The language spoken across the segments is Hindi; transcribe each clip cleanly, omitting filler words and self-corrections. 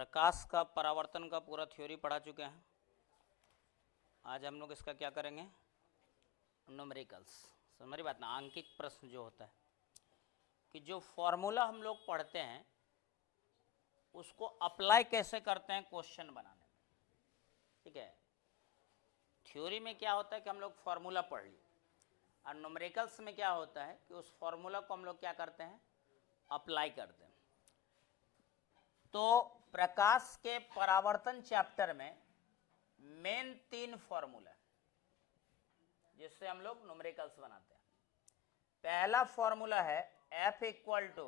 प्रकाश का परावर्तन का पूरा थ्योरी पढ़ा चुके हैं। आज हम लोग इसका क्या करेंगे, न्यूमेरिकल्स। समझ रही बात ना, आंकिक प्रश्न जो होता है कि जो फॉर्मूला हम लोग पढ़ते हैं उसको अप्लाई कैसे करते हैं क्वेश्चन बनाने में। ठीक है, थ्योरी में क्या होता है कि हम लोग फॉर्मूला पढ़ लिए, और न्यूमेरिकल्स में क्या होता है कि उस फॉर्मूला को हम लोग क्या करते हैं, अप्लाई करते हैं। तो प्रकाश के परावर्तन चैप्टर में मेन 3 फॉर्मूला जिससे हम लोग न्यूमेरिकल्स बनाते हैं। पहला फॉर्मूला है F इक्वल टू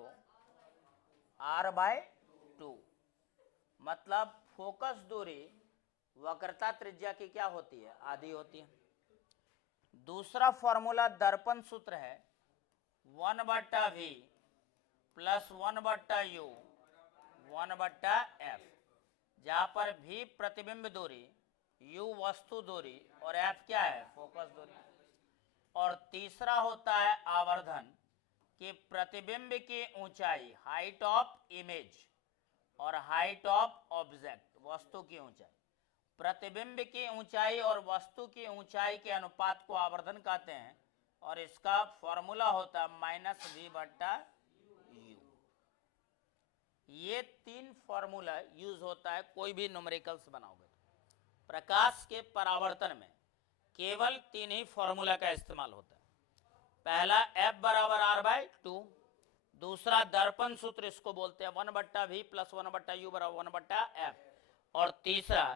R/2, मतलब फोकस दूरी वक्रता त्रिज्या की क्या होती है, आधी होती है। दूसरा फॉर्मूला दर्पण सूत्र है 1/V प्लस 1/U 1/F, जहां पर V प्रतिबिंब दूरी, U वस्तु दूरी और F क्या है, फोकस दूरी। और तीसरा होता है आवर्धन कि प्रतिबिंब की ऊंचाई, हाइट ऑफ इमेज और हाइट ऑफ ऑब्जेक्ट, वस्तु की ऊंचाई, प्रतिबिंब की ऊंचाई और वस्तु की ऊंचाई के अनुपात को आवर्धन कहते हैं, और इसका फॉर्मूला होता है -V/U। ये 3 फॉर्मूला यूज होता है कोई भी न्यूमेरिकल्स बनाओगे। प्रकाश के परावर्तन में केवल 3 ही फॉर्मूला का इस्तेमाल होता है। पहला F बराबर R/2, दूसरा दर्पण सूत्र, इसको बोलते हैं 1/V प्लस 1/U बराबर 1/F, और तीसरा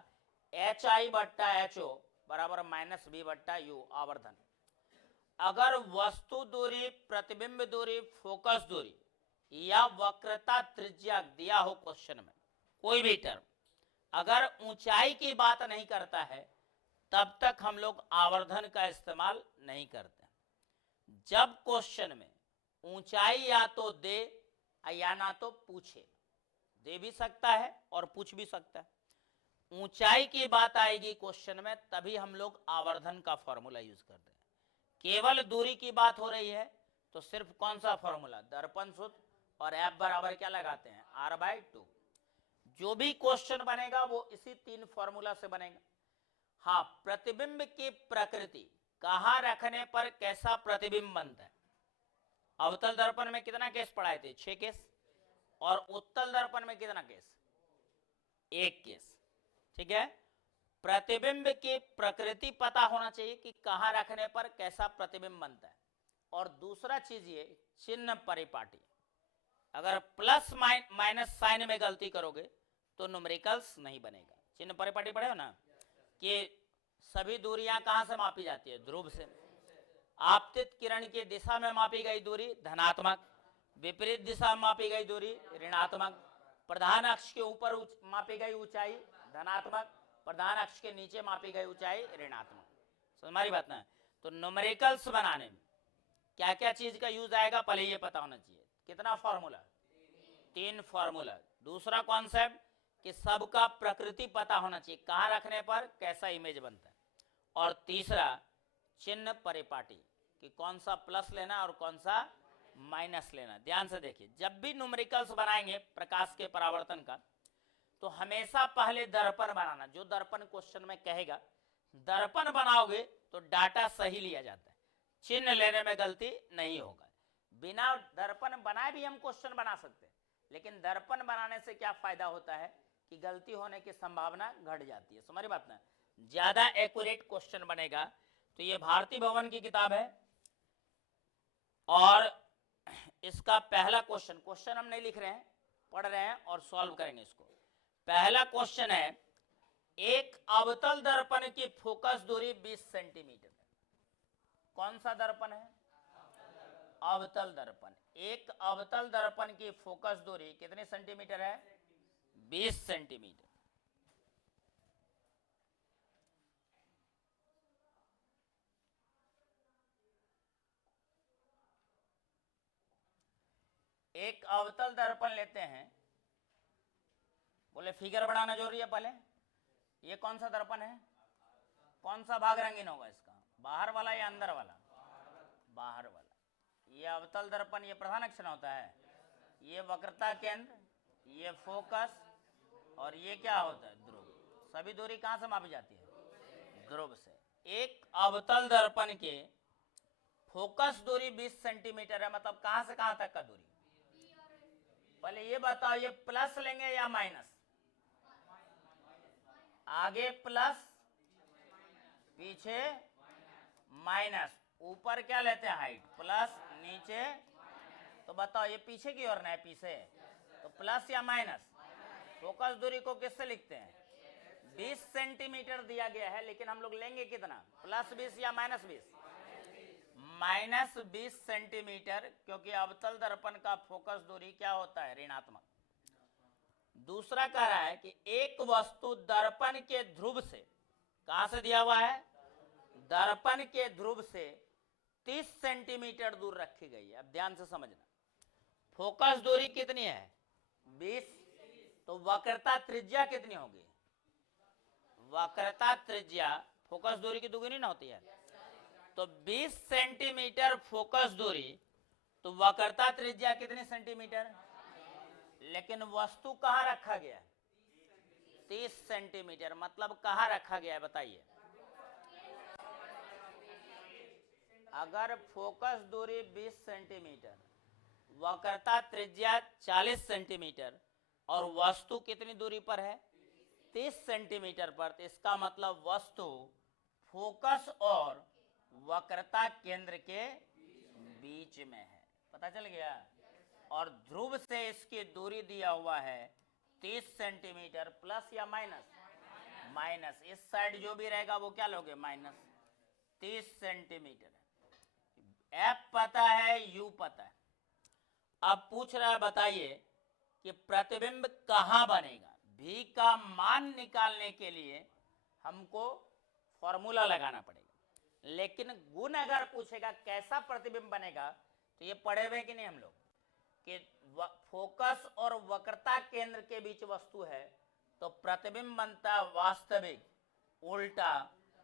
HI/HO बराबर -V/U, आवर्धन। अगर वस्तु दूरी, प्रतिबिंब दूरी, फोकस दूरी या वक्रता त्रिज्या दिया हो क्वेश्चन में, कोई भी टर्म अगर ऊंचाई की बात नहीं करता है तब तक हम लोग आवर्धन का इस्तेमाल नहीं करते। जब क्वेश्चन में ऊंचाई या तो दे या ना तो पूछे, दे भी सकता है और पूछ भी सकता है, ऊंचाई की बात आएगी क्वेश्चन में तभी हम लोग आवर्धन का फॉर्मूला यूज करते हैं। केवल दूरी की बात हो रही है तो सिर्फ कौन सा फॉर्मूला, दर्पण सूत्र, और F बराबर क्या लगाते हैं, R/2। जो भी क्वेश्चन बनेगा वो इसी 3 फॉर्मूला से बनेगा। हाँ, प्रतिबिंब की प्रकृति, कहां रखने पर कैसा प्रतिबिंब बनता है। अवतल दर्पण में कितना केस पढ़ाए थे, 6 केस, और उत्तल दर्पण में कितना केस, 1 केस। ठीक है, प्रतिबिंब की प्रकृति पता होना चाहिए कि कहां रखने पर कैसा प्रतिबिंब बनता है। और दूसरा चीज ये चिन्ह परिपाटी, अगर प्लस माइनस साइन में गलती करोगे तो न्यूमेरिकल्स नहीं बनेगा। चिन्ह परिपाटी पढ़े हो ना, कि सभी दूरियां कहां से मापी जाती है, ध्रुव से। आपतित किरण की दिशा में मापी गई दूरी धनात्मक, विपरीत दिशा में मापी गई दूरी ऋणात्मक, प्रधान अक्ष के ऊपर मापी गई ऊंचाई धनात्मक, प्रधान अक्ष के नीचे मापी गई ऊंचाई ऋणात्मक। हमारी बात ना। तो न्यूमेरिकल्स बनाने में क्या क्या चीज का यूज आएगा पहले ये पता होना चाहिए। कितना फॉर्मूला, 3 फॉर्मूला। दूसरा कॉन्सेप्ट कि सबका प्रकृति पता होना चाहिए, कहां रखने पर कैसा इमेज बनता है। और तीसरा चिन्ह परिपाटी, कि कौन सा प्लस लेना और कौन सा माइनस लेना। ध्यान से देखिए, जब भी न्यूमेरिकल्स बनाएंगे प्रकाश के परावर्तन का, तो हमेशा पहले दर्पण बनाना। जो दर्पण क्वेश्चन में कहेगा, दर्पण बनाओगे तो डाटा सही लिया जाता है, चिन्ह लेने में गलती नहीं होगा। बिना दर्पण बनाए भी हम क्वेश्चन बना सकते हैं, लेकिन दर्पण बनाने से क्या फायदा होता है कि गलती होने की संभावना घट जाती है। समझ बात ना, ज्यादा एक्यूरेट क्वेश्चन बनेगा। तो ये भारती भवन की किताब है, और इसका पहला क्वेश्चन हम नहीं लिख रहे हैं, पढ़ रहे हैं और सॉल्व करेंगे इसको। पहला क्वेश्चन है, एक अवतल दर्पण की फोकस दूरी 20 सेंटीमीटर है। कौन सा दर्पण है, अवतल दर्पण। एक अवतल दर्पण की फोकस दूरी कितने सेंटीमीटर है, 20 सेंटीमीटर। एक अवतल दर्पण लेते हैं, बोले फिगर बढ़ाना जरूरी है पहले। ये कौन सा दर्पण है, कौन सा भाग रंगीन होगा इसका, बाहर वाला या अंदर वाला, बाहर वाला। ये अवतल दर्पण, ये प्रधान अक्षर होता है, ये वक्रता केंद्र, ये फोकस, और ये क्या होता है? ध्रुव। सभी दूरी कहाँ से मापी जाती है? ध्रुव से। एक अवतल दर्पण के फोकस दूरी 20 सेंटीमीटर है, मतलब कहां से कहां तक का दूरी? पहले ये बताओ, ये प्लस लेंगे या माइनस? आगे प्लस, पीछे माइनस। ऊपर क्या लेते हैं? हाइट। प्लस, नीचे। तो बताओ ये पीछे की ओर ना है, पीछे, तो प्लस या माइनस? फोकस दूरी को किससे लिखते हैं? 20 सेंटीमीटर दिया गया है, लेकिन हम लोग लेंगे कितना? प्लस 20 या माइनस 20? माइनस 20 सेंटीमीटर, क्योंकि अवतल दर्पण का फोकस दूरी क्या होता है? ऋणात्मक। दूसरा कह रहा है कि एक वस्तु दर्पण के ध्रुव से, कहां से दिया हुआ है? दर्पण के ध्रुव से 30 सेंटीमीटर दूर रखी गई है। अब ध्यान से समझना, फोकस दूरी कितनी है? 20। तो वक्रता त्रिज्या कितनी होगी? वक्रता त्रिज्या फोकस दूरी की दुगुनी ना होती है? तो 20 सेंटीमीटर फोकस दूरी, तो वक्रता त्रिज्या कितनी सेंटीमीटर? लेकिन वस्तु कहां रखा गया? 30 सेंटीमीटर। मतलब कहां रखा गया है बताइए? अगर फोकस दूरी 20 सेंटीमीटर, वक्रता त्रिज्या 40 सेंटीमीटर और वस्तु कितनी दूरी पर है? 30 सेंटीमीटर पर, तो इसका मतलब वस्तु फोकस और वक्रता केंद्र के बीच में है। पता चल गया? और ध्रुव से इसकी दूरी दिया हुआ है 30 सेंटीमीटर। प्लस या माइनस? माइनस। इस साइड जो भी रहेगा वो क्या लोगे? माइनस। 30 सेंटीमीटर। एफ पता है, यू पता है। अब पूछ रहा है बताइए कि प्रतिबिंब कहां बनेगा? भी का मान निकालने के लिए हमको फॉर्मूला लगाना पड़ेगा, लेकिन गुण अगर पूछेगा कैसा प्रतिबिंब बनेगा, तो ये पढ़े हुए कि नहीं हम लोग कि फोकस और वक्रता केंद्र के बीच वस्तु है, तो प्रतिबिंब बनता है वास्तविक, उल्टा,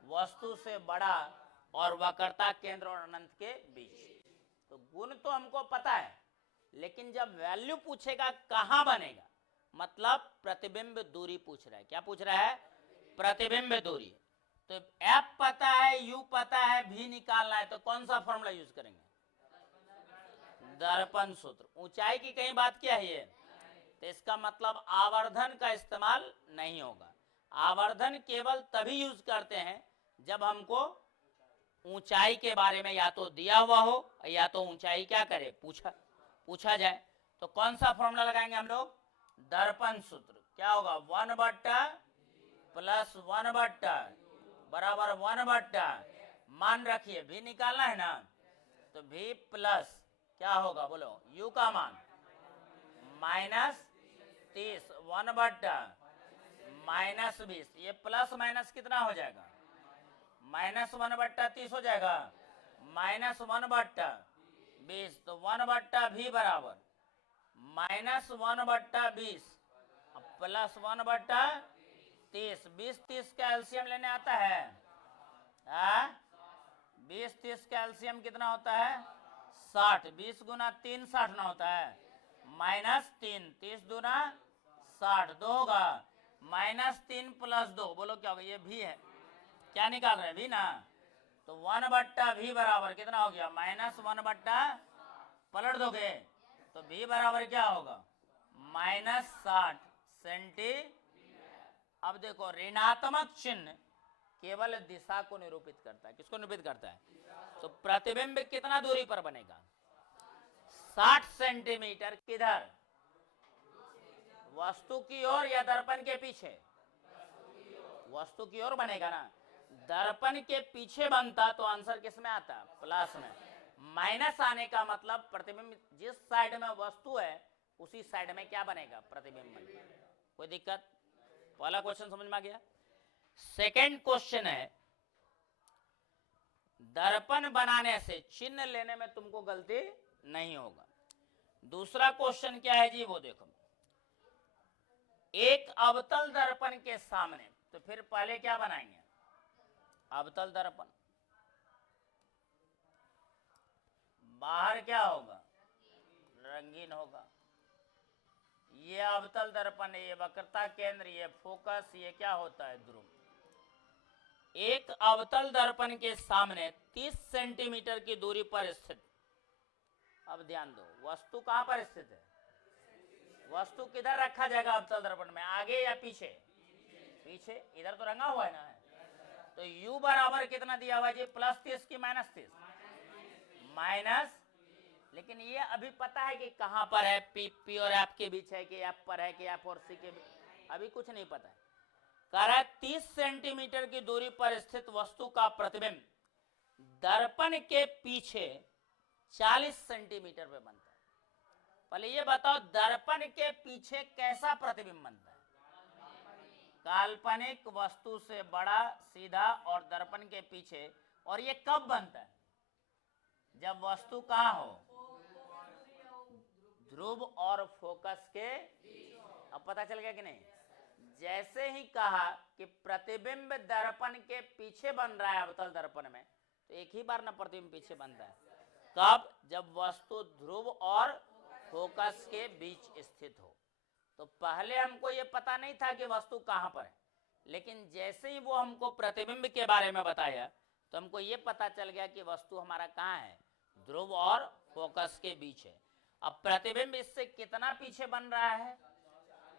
वस्तु से बड़ा और वक्रता केंद्र और अनंत के बीच। तो गुण तो हमको पता है, लेकिन जब वैल्यू पूछेगा कहां बनेगा, मतलब प्रतिबिंब दूरी पूछ रहा है। क्या पूछ रहा है? प्रतिबिंब दूरी। तो एफ पता है, यू पता है, भी निकालना है, तो कौन सा फॉर्मूला यूज करेंगे? दर्पण सूत्र। ऊंचाई की कहीं बात क्या है ये? तो इसका मतलब आवर्धन का इस्तेमाल नहीं होगा। आवर्धन केवल तभी यूज करते हैं जब हमको ऊंचाई के बारे में या तो दिया हुआ हो या तो ऊंचाई क्या करे? पूछा जाए। तो कौन सा फॉर्मूला लगाएंगे हम लोग? दर्पण सूत्र। क्या होगा? 1/, प्लस 1/, बराबर 1/। मान रखिए, भी निकालना है ना, तो भी प्लस क्या होगा बोलो? यू का मान माइनस 30, 1/, माइनस 20। ये प्लस माइनस कितना हो जाएगा? माइनस 1/30 हो जाएगा, माइनस 1/20। तो 1/, भी बराबर माइनस 1/20 प्लस 1/30। 20-30 का एलसीएम लेने आता है? 20-30 का एलसीएम कितना होता है? 60। 20 गुना 3 60 ना होता है? -3। 30 दूना 60, 2 होगा। -3 प्लस 2, बोलो क्या होगा? ये भी है। क्या निकाल रहे हैं? भी ना। तो 1/v बराबर कितना हो गया? -1/, पलट दोगे तो v बराबर क्या होगा? -60 सेंटी। अब देखो, ऋणात्मक चिन्ह केवल दिशा को निरूपित करता है। किसको निरूपित करता है? तो प्रतिबिंब कितना दूरी पर बनेगा? 60 सेंटीमीटर। किधर? वस्तु की ओर या दर्पण के पीछे? वस्तु की ओर बनेगा ना। दर्पण के पीछे बनता तो आंसर किस में आता? प्लस में। माइनस आने का मतलब प्रतिबिंब जिस साइड में वस्तु है उसी साइड में क्या बनेगा? प्रतिबिंब बनेगा। कोई दिक्कत? पहला क्वेश्चन समझ में आ गया। सेकंड क्वेश्चन है, दर्पण बनाने से चिन्ह लेने में तुमको गलती नहीं होगा। दूसरा क्वेश्चन क्या है जी? वो देखो, एक अवतल दर्पण के सामने, तो फिर पहले क्या बनाएंगे? अवतल दर्पण। बाहर क्या होगा? रंगीन होगा। ये अवतल दर्पण, ये वक्रता केंद्र, ये फोकस, ये क्या होता है, ध्रुव। एक अवतल दर्पण के सामने 30 सेंटीमीटर की दूरी पर स्थित, अब ध्यान दो, वस्तु कहां पर स्थित है, वस्तु किधर रखा जाएगा अवतल दर्पण में, आगे या पीछे, पीछे, इधर तो रंगा हुआ है ना, तो u बराबर कितना दिया हुआ जी, +30 की -30, माइनस, लेकिन ये अभी पता है कि कहां पर है, पी और एफ के बीच है कि एफ पर है कि एफ और सी के बीच, अभी कुछ नहीं पता है। कह रहा है 30 सेंटीमीटर की दूरी पर स्थित वस्तु का प्रतिबिंब दर्पण के पीछे 40 सेंटीमीटर पे बनता है। पहले ये बताओ, दर्पण के पीछे कैसा प्रतिबिंब बनता है, काल्पनिक वस्तु से बड़ा, सीधा और दर्पण के पीछे, और ये कब बनता है, जब वस्तु कहां हो, ध्रुव और फोकस के, अब पता चल गया कि नहीं। जैसे ही कहा कि प्रतिबिंब दर्पण के पीछे बन रहा है अवतल दर्पण में, तो एक ही बार ना प्रतिबिंब पीछे बनता है, कब, जब वस्तु ध्रुव और फोकस के बीच स्थित हो। तो पहले हमको ये पता नहीं था कि वस्तु कहां पर है, लेकिन जैसे ही वो हमको प्रतिबिंब के बारे में बताया तो हमको ये पता चल गया कि वस्तु हमारा कहां है, ध्रुव और फोकस के बीच है। अब प्रतिबिंब इससे कितना पीछे बन रहा है,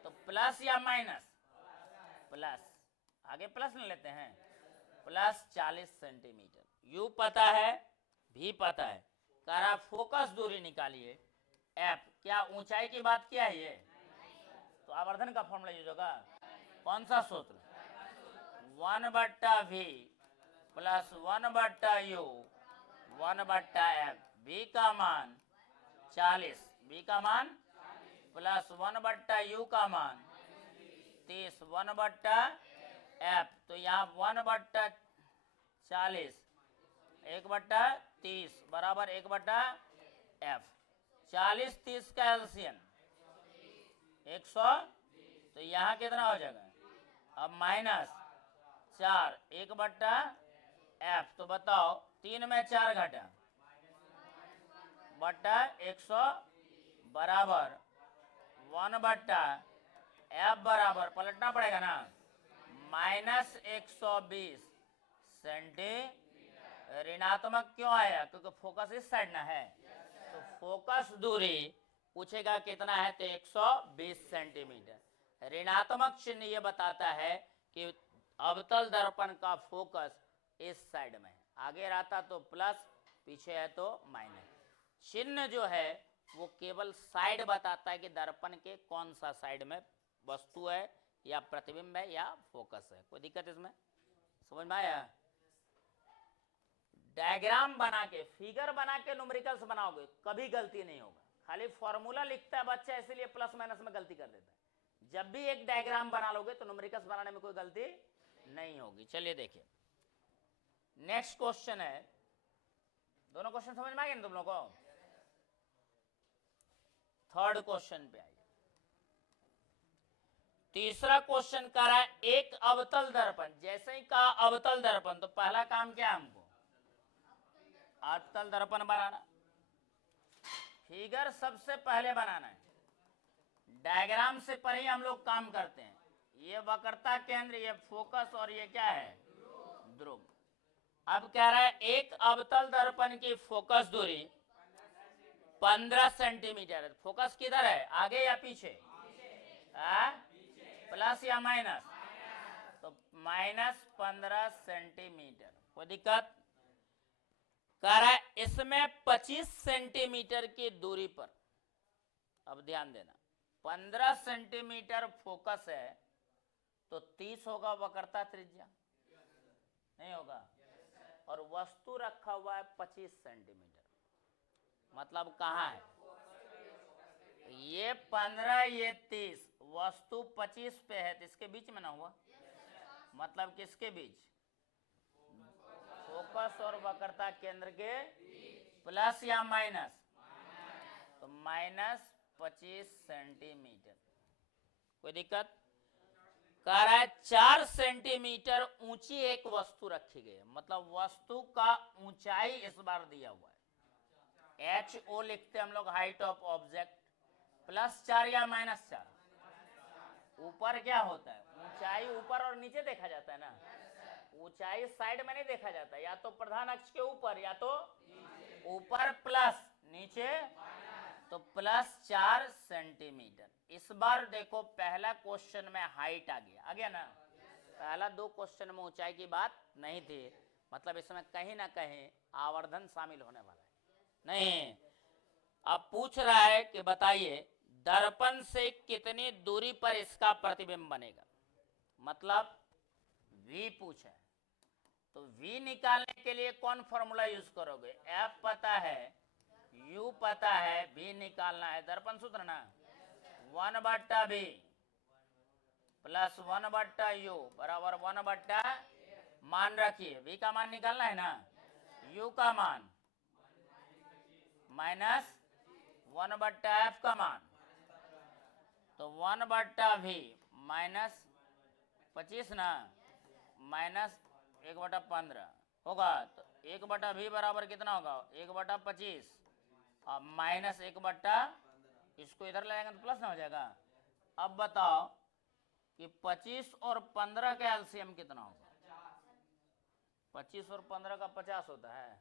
तो प्लस या माइनस, प्लस, आगे प्लस ले लेते हैं, +40 सेंटीमीटर। यू पता है, भी पता है, कह रहा फोकस दूरी निकालिए एफ, क्या ऊंचाई की बात किया है ये, तो आवर्धन का फॉर्मूला यूज होगा, कौन सा सूत्र, 1/v + 1/u 1/f, v का मान 40, v का मान + 1/u का मान 30, 1/f, तो यहाँ 1/40 1/30 बराबर 1/f, 40 30 का एलसीएम 100, तो यहाँ कितना हो जाएगा, अब -4 1/f, तो बताओ 3 में 4 घटा बट्टा 100 बराबर 1/f बराबर, पलटना पड़ेगा ना, -120 सेंटीमीटर। ऋणात्मक क्यों आया, क्योंकि फोकस इस साइड ना है, तो फोकस दूरी पूछेगा कितना है, तो 120 सेंटीमीटर। ऋणात्मक चिन्ह ये बताता है कि अवतल दर्पण का फोकस इस साइड में है, आगे रहता तो प्लस, पीछे है तो माइनस। चिन्ह जो है वो केवल साइड बताता है कि दर्पण के कौन सा साइड में वस्तु है, या प्रतिबिंब है, या फोकस है। कोई दिक्कत इसमें, समझ में आया। डायग्राम बना के, फिगर बना के न्यूमेरिकल्स बनाओगे कभी गलती नहीं होगा, खाली फॉर्मूला लिखता है बच्चा इसलिए प्लस माइनस में गलती कर देता है। जब भी एक डायग्राम बना लोगे तो न्यूमेरिकल्स बनाने में कोई गलती नहीं होगी। चलिए देखिए, नेक्स्ट क्वेश्चन है, दोनों क्वेश्चन समझ में आ गए ना तुम लोगों को। थर्ड क्वेश्चन पे आइए। तीसरा क्वेश्चन कर रहा है, एक अवतल दर्पण, जैसे ही कहा अवतल दर्पण तो पहला काम क्या है हमको, अवतल दर्पण बनाना, फिगर सबसे पहले बनाना है, डायग्राम से पहले ही हम लोग काम करते हैं। ये वक्रता केंद्र, ये फोकस, और ये क्या है, ध्रुव। अब कह रहा है एक अवतल दर्पण की फोकस दूरी 15 सेंटीमीटर है। फोकस किधर है, आगे या पीछे, प्लस या माइनस, तो -15 सेंटीमीटर। कोई दिक्कत, कह रहा है इसमें 25 सेंटीमीटर की दूरी पर, अब ध्यान देना, 15 सेंटीमीटर फोकस है तो 30 होगा वक्रता त्रिज्या, नहीं होगा, और वस्तु रखा हुआ है 25 सेंटीमीटर, मतलब कहाँ है, ये 15 ये 30, वस्तु 25 पे है तो इसके बीच में ना हुआ, मतलब किसके बीच, फोकस और वक्रता केंद्र के, प्लस या माइनस, तो -25 सेंटीमीटर। कोई दिक्कत, कह रहा है 4 सेंटीमीटर ऊंची एक वस्तु रखी गई है, मतलब वस्तु का ऊंचाई इस बार दिया हुआ है, HO लिखते हम लोग, हाइट ऑफ ऑब्जेक्ट, +4 या -4, ऊपर क्या होता है, ऊंचाई ऊपर और नीचे देखा जाता है ना, ऊंचाई साइड में नहीं देखा जाता, या तो प्रधान अक्ष के ऊपर या तो ऊपर प्लस नीचे, तो प्लस 4 सेंटीमीटर। इस बार देखो पहला क्वेश्चन में हाइट आ गया ना, पहला 2 क्वेश्चन में ऊंचाई की बात नहीं थी, मतलब इसमें कहीं ना कहीं आवर्धन शामिल होने वाला है नहीं। अब पूछ रहा है कि बताइए दर्पण से कितनी दूरी पर इसका प्रतिबिंब बनेगा, मतलब V पूछा है, तो V निकालने के लिए कौन फॉर्मूला यूज करोगे, F पता है, U पता है, V निकालना है, दर्पण सूत्र ना, 1/V प्लस 1/U बराबर 1/, मान रखिए V का मान निकालना है ना, U का मान माइनस 1/F का मान, तो 1/V माइनस 25 ना, माइनस 1/15 होगा, तो 1/V बराबर कितना होगा 1/25, और माइनस 1/, इसको इधर ले जाएंगे तो प्लस ना हो जाएगा। अब बताओ कि 25 और 15 का एलसीएम कितना होगा, 25 और 15 का 50 होता है,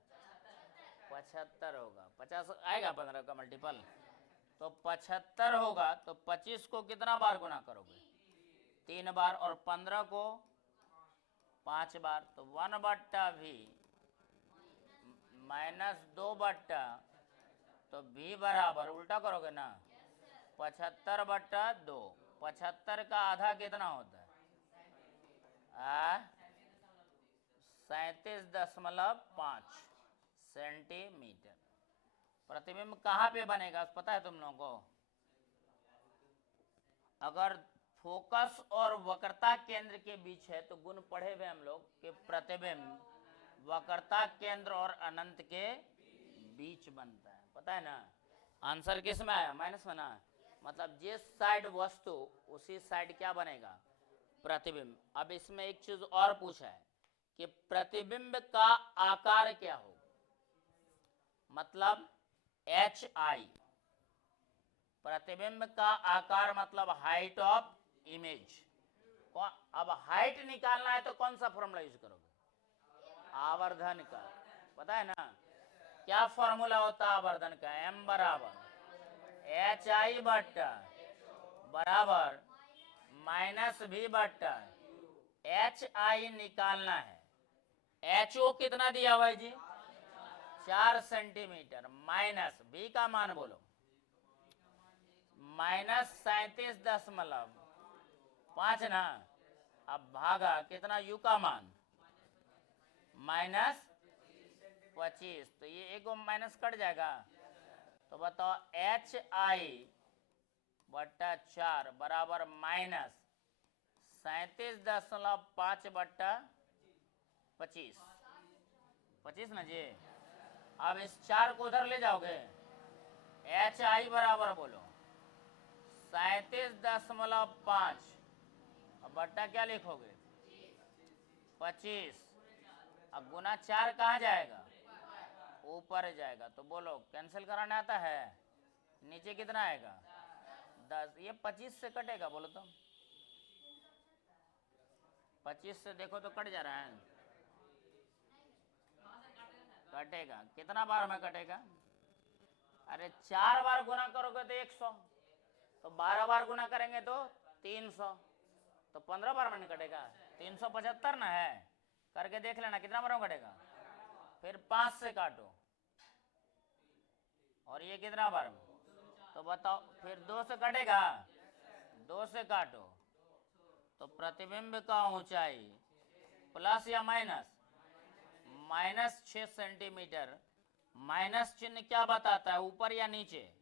75 होगा, 50 आएगा 15 का मल्टीपल, तो 75 होगा, तो 25 को कितना बार गुना करोगे, 3 बार, और 15 को 5 बार, तो 1/V माइनस 2/, तो V बराबर उल्टा करोगे ना, 75/2, 75 का आधा कितना होता है 37.5 सेंटीमीटर। प्रतिबिंब कहाँ पे बनेगा पता है तुम लोगों को, अगर फोकस और वक्रता केंद्र के बीच है तो गुण पढ़े हुए हम लोग कि प्रतिबिंब वक्रता केंद्र और अनंत के बीच बनता है, पता है ना। आंसर किस में आया, माइनस में ना, मतलब जिस साइड वस्तु उसी साइड क्या बनेगा प्रतिबिंब। अब इसमें एक चीज और पूछा है कि प्रतिबिंब का आकार क्या हो, मतलब HI, प्रतिबिंब का आकार मतलब हाइट ऑफ इमेज। अब हाइट निकालना है तो कौन सा फॉर्मूला यूज करोगे, आवर्धन का, पता है ना क्या फॉर्मूला होता है आवर्धन का, M बराबर HI बट्टा बराबर माइनस V बट्टा HI निकालना है, HO कितना दिया हुआ है जी 4 सेंटीमीटर, माइनस V का मान बोलो माइनस 37.5 ना, अब भागा कितना U का मान माइनस 25, तो ये एक माइनस कट जाएगा, तो बताओ HI बट्टा 4 बराबर माइनस 37.5/25, 25 ना जी। अब इस 4 को उधर ले जाओगे, HI बराबर बोलो 37.5, अब बट्टा क्या लिखोगे 25, अब गुना 4 कहाँ जाएगा ऊपर जाएगा, तो बोलो कैंसिल कराना आता है, नीचे कितना आएगा 10, ये 25 से कटेगा बोलो तो, 25 से देखो तो कट जा रहा है, कटेगा कितना बार में कटेगा, अरे 4 बार गुना करोगे तो 100, तो 12 बार गुना करेंगे तो 300, तो 15 बार में कटेगा, 375 ना है, करके देख लेना कितना बार में कटेगा, फिर 5 से काटो, और ये कितना बार में, तो बताओ फिर 2 से कटेगा, 2 से काटो, तो प्रतिबिंब का ऊंचाई प्लस या माइनस, माइनस 6 सेंटीमीटर, माइनस चिन्ह क्या बताता है ऊपर या नीचे,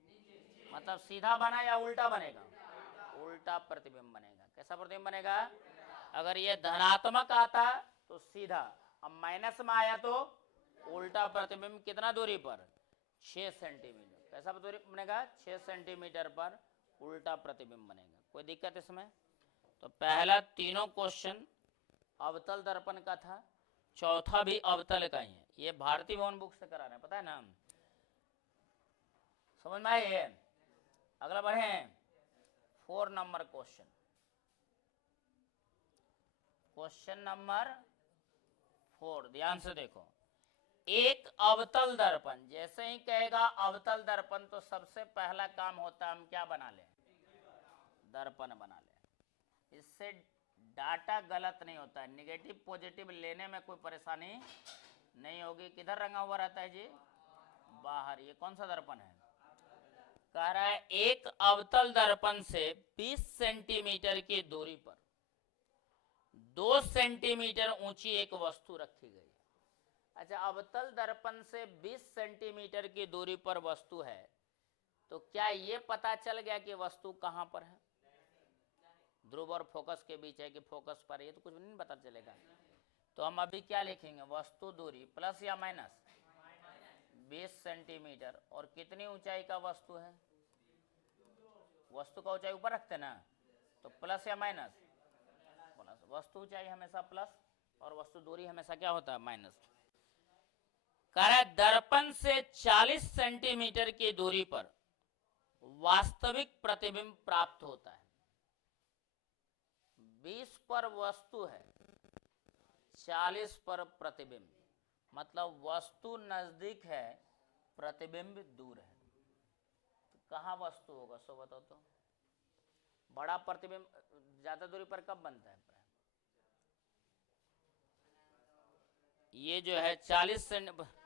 मतलब सीधा बना या उल्टा बनेगा, उल्टा प्रतिबिंब बनेगा। कैसा प्रतिबिंब बनेगा, अगर ये धनात्मक आता तो सीधा, अब माइनस में आया तो उल्टा प्रतिबिंब, कितना दूरी पर 6 सेंटीमीटर, कैसा दूरी बनेगा 6 सेंटीमीटर पर उल्टा प्रतिबिंब बनेगा। कोई दिक्कत इसमें, तो पहला तीनों क्वेश्चन अवतल दर्पण का था, चौथा भी अवतल का ही है, ये भारतीय भवन बुक से करा रहे हैं, पता है ना, समझ में आए। अगला बढ़े 4 नंबर क्वेश्चन, क्वेश्चन नंबर 4 ध्यान से देखो। एक अवतल दर्पण, जैसे ही कहेगा अवतल दर्पण तो सबसे पहला काम होता है हम क्या बना लें, दर्पण बना लें। इससे डाटा गलत नहीं होता है, निगेटिव पॉजिटिव लेने में कोई परेशानी नहीं होगी। किधर रंगा हुआ रहता है जी, बाहर। ये कौन सा दर्पण है, कह रहा है एक अवतल दर्पण से 20 सेंटीमीटर की दूरी पर 2 सेंटीमीटर ऊंची एक वस्तु रखी गई। अच्छा, अवतल दर्पण से 20 सेंटीमीटर की दूरी पर वस्तु है, तो क्या ये पता चल गया कि वस्तु कहां पर है, ध्रुव और फोकस के बीच है कि फोकस पर है, ये तो कुछ नहीं पता चलेगा। तो हम अभी क्या लिखेंगे, वस्तु दूरी प्लस या माइनस 20 सेंटीमीटर, और कितनी ऊंचाई का वस्तु है, वस्तु का ऊंचाई ऊपर रखते ना, तो प्लस या माइनस प्लस। वस्तु ऊंचाई हमेशा प्लस और वस्तु दूरी हमेशा क्या होता है, माइनस। कह रहा है दर्पण से 40 सेंटीमीटर की दूरी पर वास्तविक प्रतिबिंब प्राप्त होता है। 20 पर वस्तु है, 40 पर प्रतिबिंब, मतलब वस्तु नजदीक है, प्रतिबिंब दूर है। तो कहाँ वस्तु होगा, सो बताओ तो। बड़ा प्रतिबिंब ज्यादा दूरी पर कब बनता है, ये जो है 40 सेंटीमीटर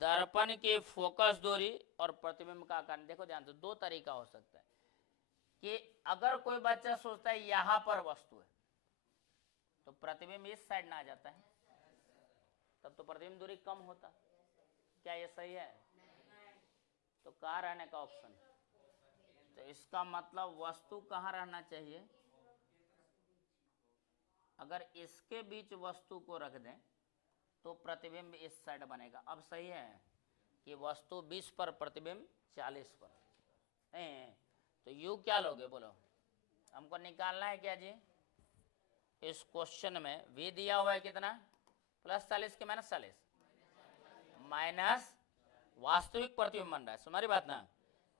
दर्पण की फोकस दूरी और प्रतिबिंब का आकार। देखो ध्यान से, दो तरीका हो सकता है कि अगर कोई बच्चा सोचता है यहां पर वस्तु है तो प्रतिबिंब इस साइड ना आ जाता है, तब तो प्रतिबिंब दूरी कम होता। क्या ये सही है, तो कहाँ रहने का ऑप्शन। तो इसका मतलब वस्तु कहाँ रहना चाहिए, अगर इसके बीच वस्तु को रख दें तो प्रतिबिंब इस साइड बनेगा। अब सही है कि वस्तु 20 पर प्रतिबिंब 40 पर। तो यू क्या लोगे बोलो, हमको निकालना है क्या जी। इस क्वेश्चन में v दिया हुआ है कितना, प्लस 40 के माइनस 40, माइनस वास्तविक प्रतिबिंब बन रहा है, तुम्हारी बात ना।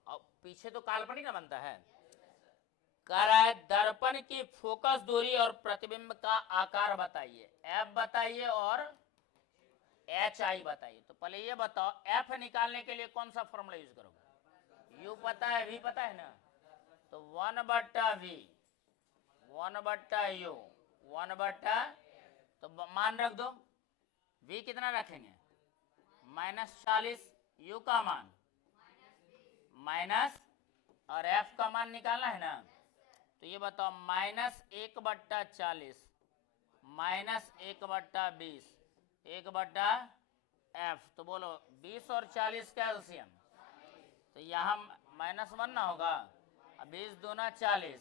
अब पीछे तो काल्पनिक ना बनता है। कह रहा है दर्पण की फोकस दूरी और प्रतिबिंब का आकार बताइए, f बताइए और hi बताइए। तो पहले ये बताओ f निकालने के लिए कौन सा फॉर्मूला यूज करोगे, u पता है, v पता है ना, तो 1/v 1/u 1/, तो मान रख दो। v कितना रखेंगे, -40, u का मान माइनस, और f का मान निकालना है ना। तो ये बताओ -1/40 -1/20 1/f, तो बोलो 20 और 40 का एलसीएम, तो यहाँ -1 ना होगा। 20 दूना 40,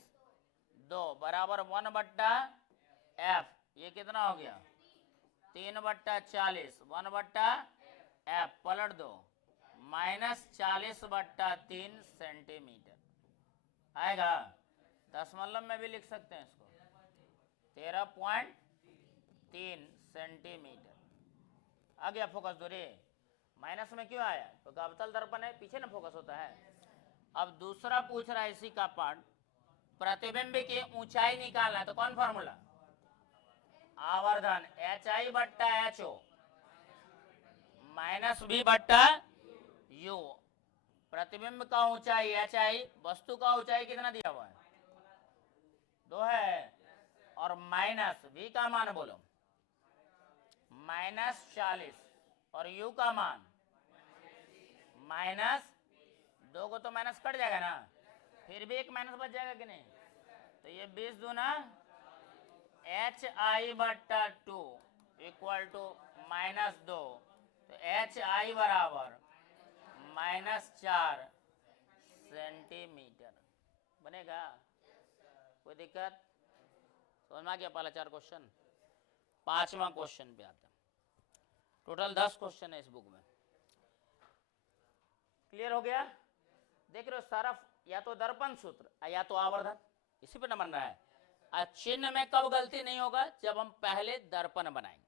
2 बराबर 1/f, ये कितना हो गया 3/40, 1/f पलट दो, -40/3 सेंटीमीटर आएगा। दशमलव में भी लिख सकते हैं इसको, 13.3 सेंटीमीटर आ गया फोकस दूरी। माइनस में क्यों आया, क्योंकि अवतल दर्पण है, पीछे ना फोकस होता है। अब दूसरा पूछ रहा है इसी का पार्ट, प्रतिबिंब की ऊंचाई निकालना है, तो कौन फॉर्मूला, आवर्धन hi/ho -v/u। प्रतिबिंब का ऊंचाई hi, वस्तु का ऊंचाई कितना दिया हुआ है, 2 है, और माइनस v का मान बोलो -40, और u का मान -2 को तो माइनस कट जाएगा ना, फिर भी एक माइनस बच जाएगा कि नहीं। तो ये 20 दूना hi/2 इक्वल टू -2, तो hi बराबर -4 सेंटीमीटर बनेगा। कोई दिक्कत, समझ में आ गया पहला 4 क्वेश्चन। 5वां क्वेश्चन पे आते हैं। टोटल 10 क्वेश्चन है इस बुक में, क्लियर हो गया। देख रहे हो सारा, या तो दर्पण सूत्र या तो आवर्धन, इसी पे न बन रहा है। चिन्ह में कब गलती नहीं होगा, जब हम पहले दर्पण बनाएंगे।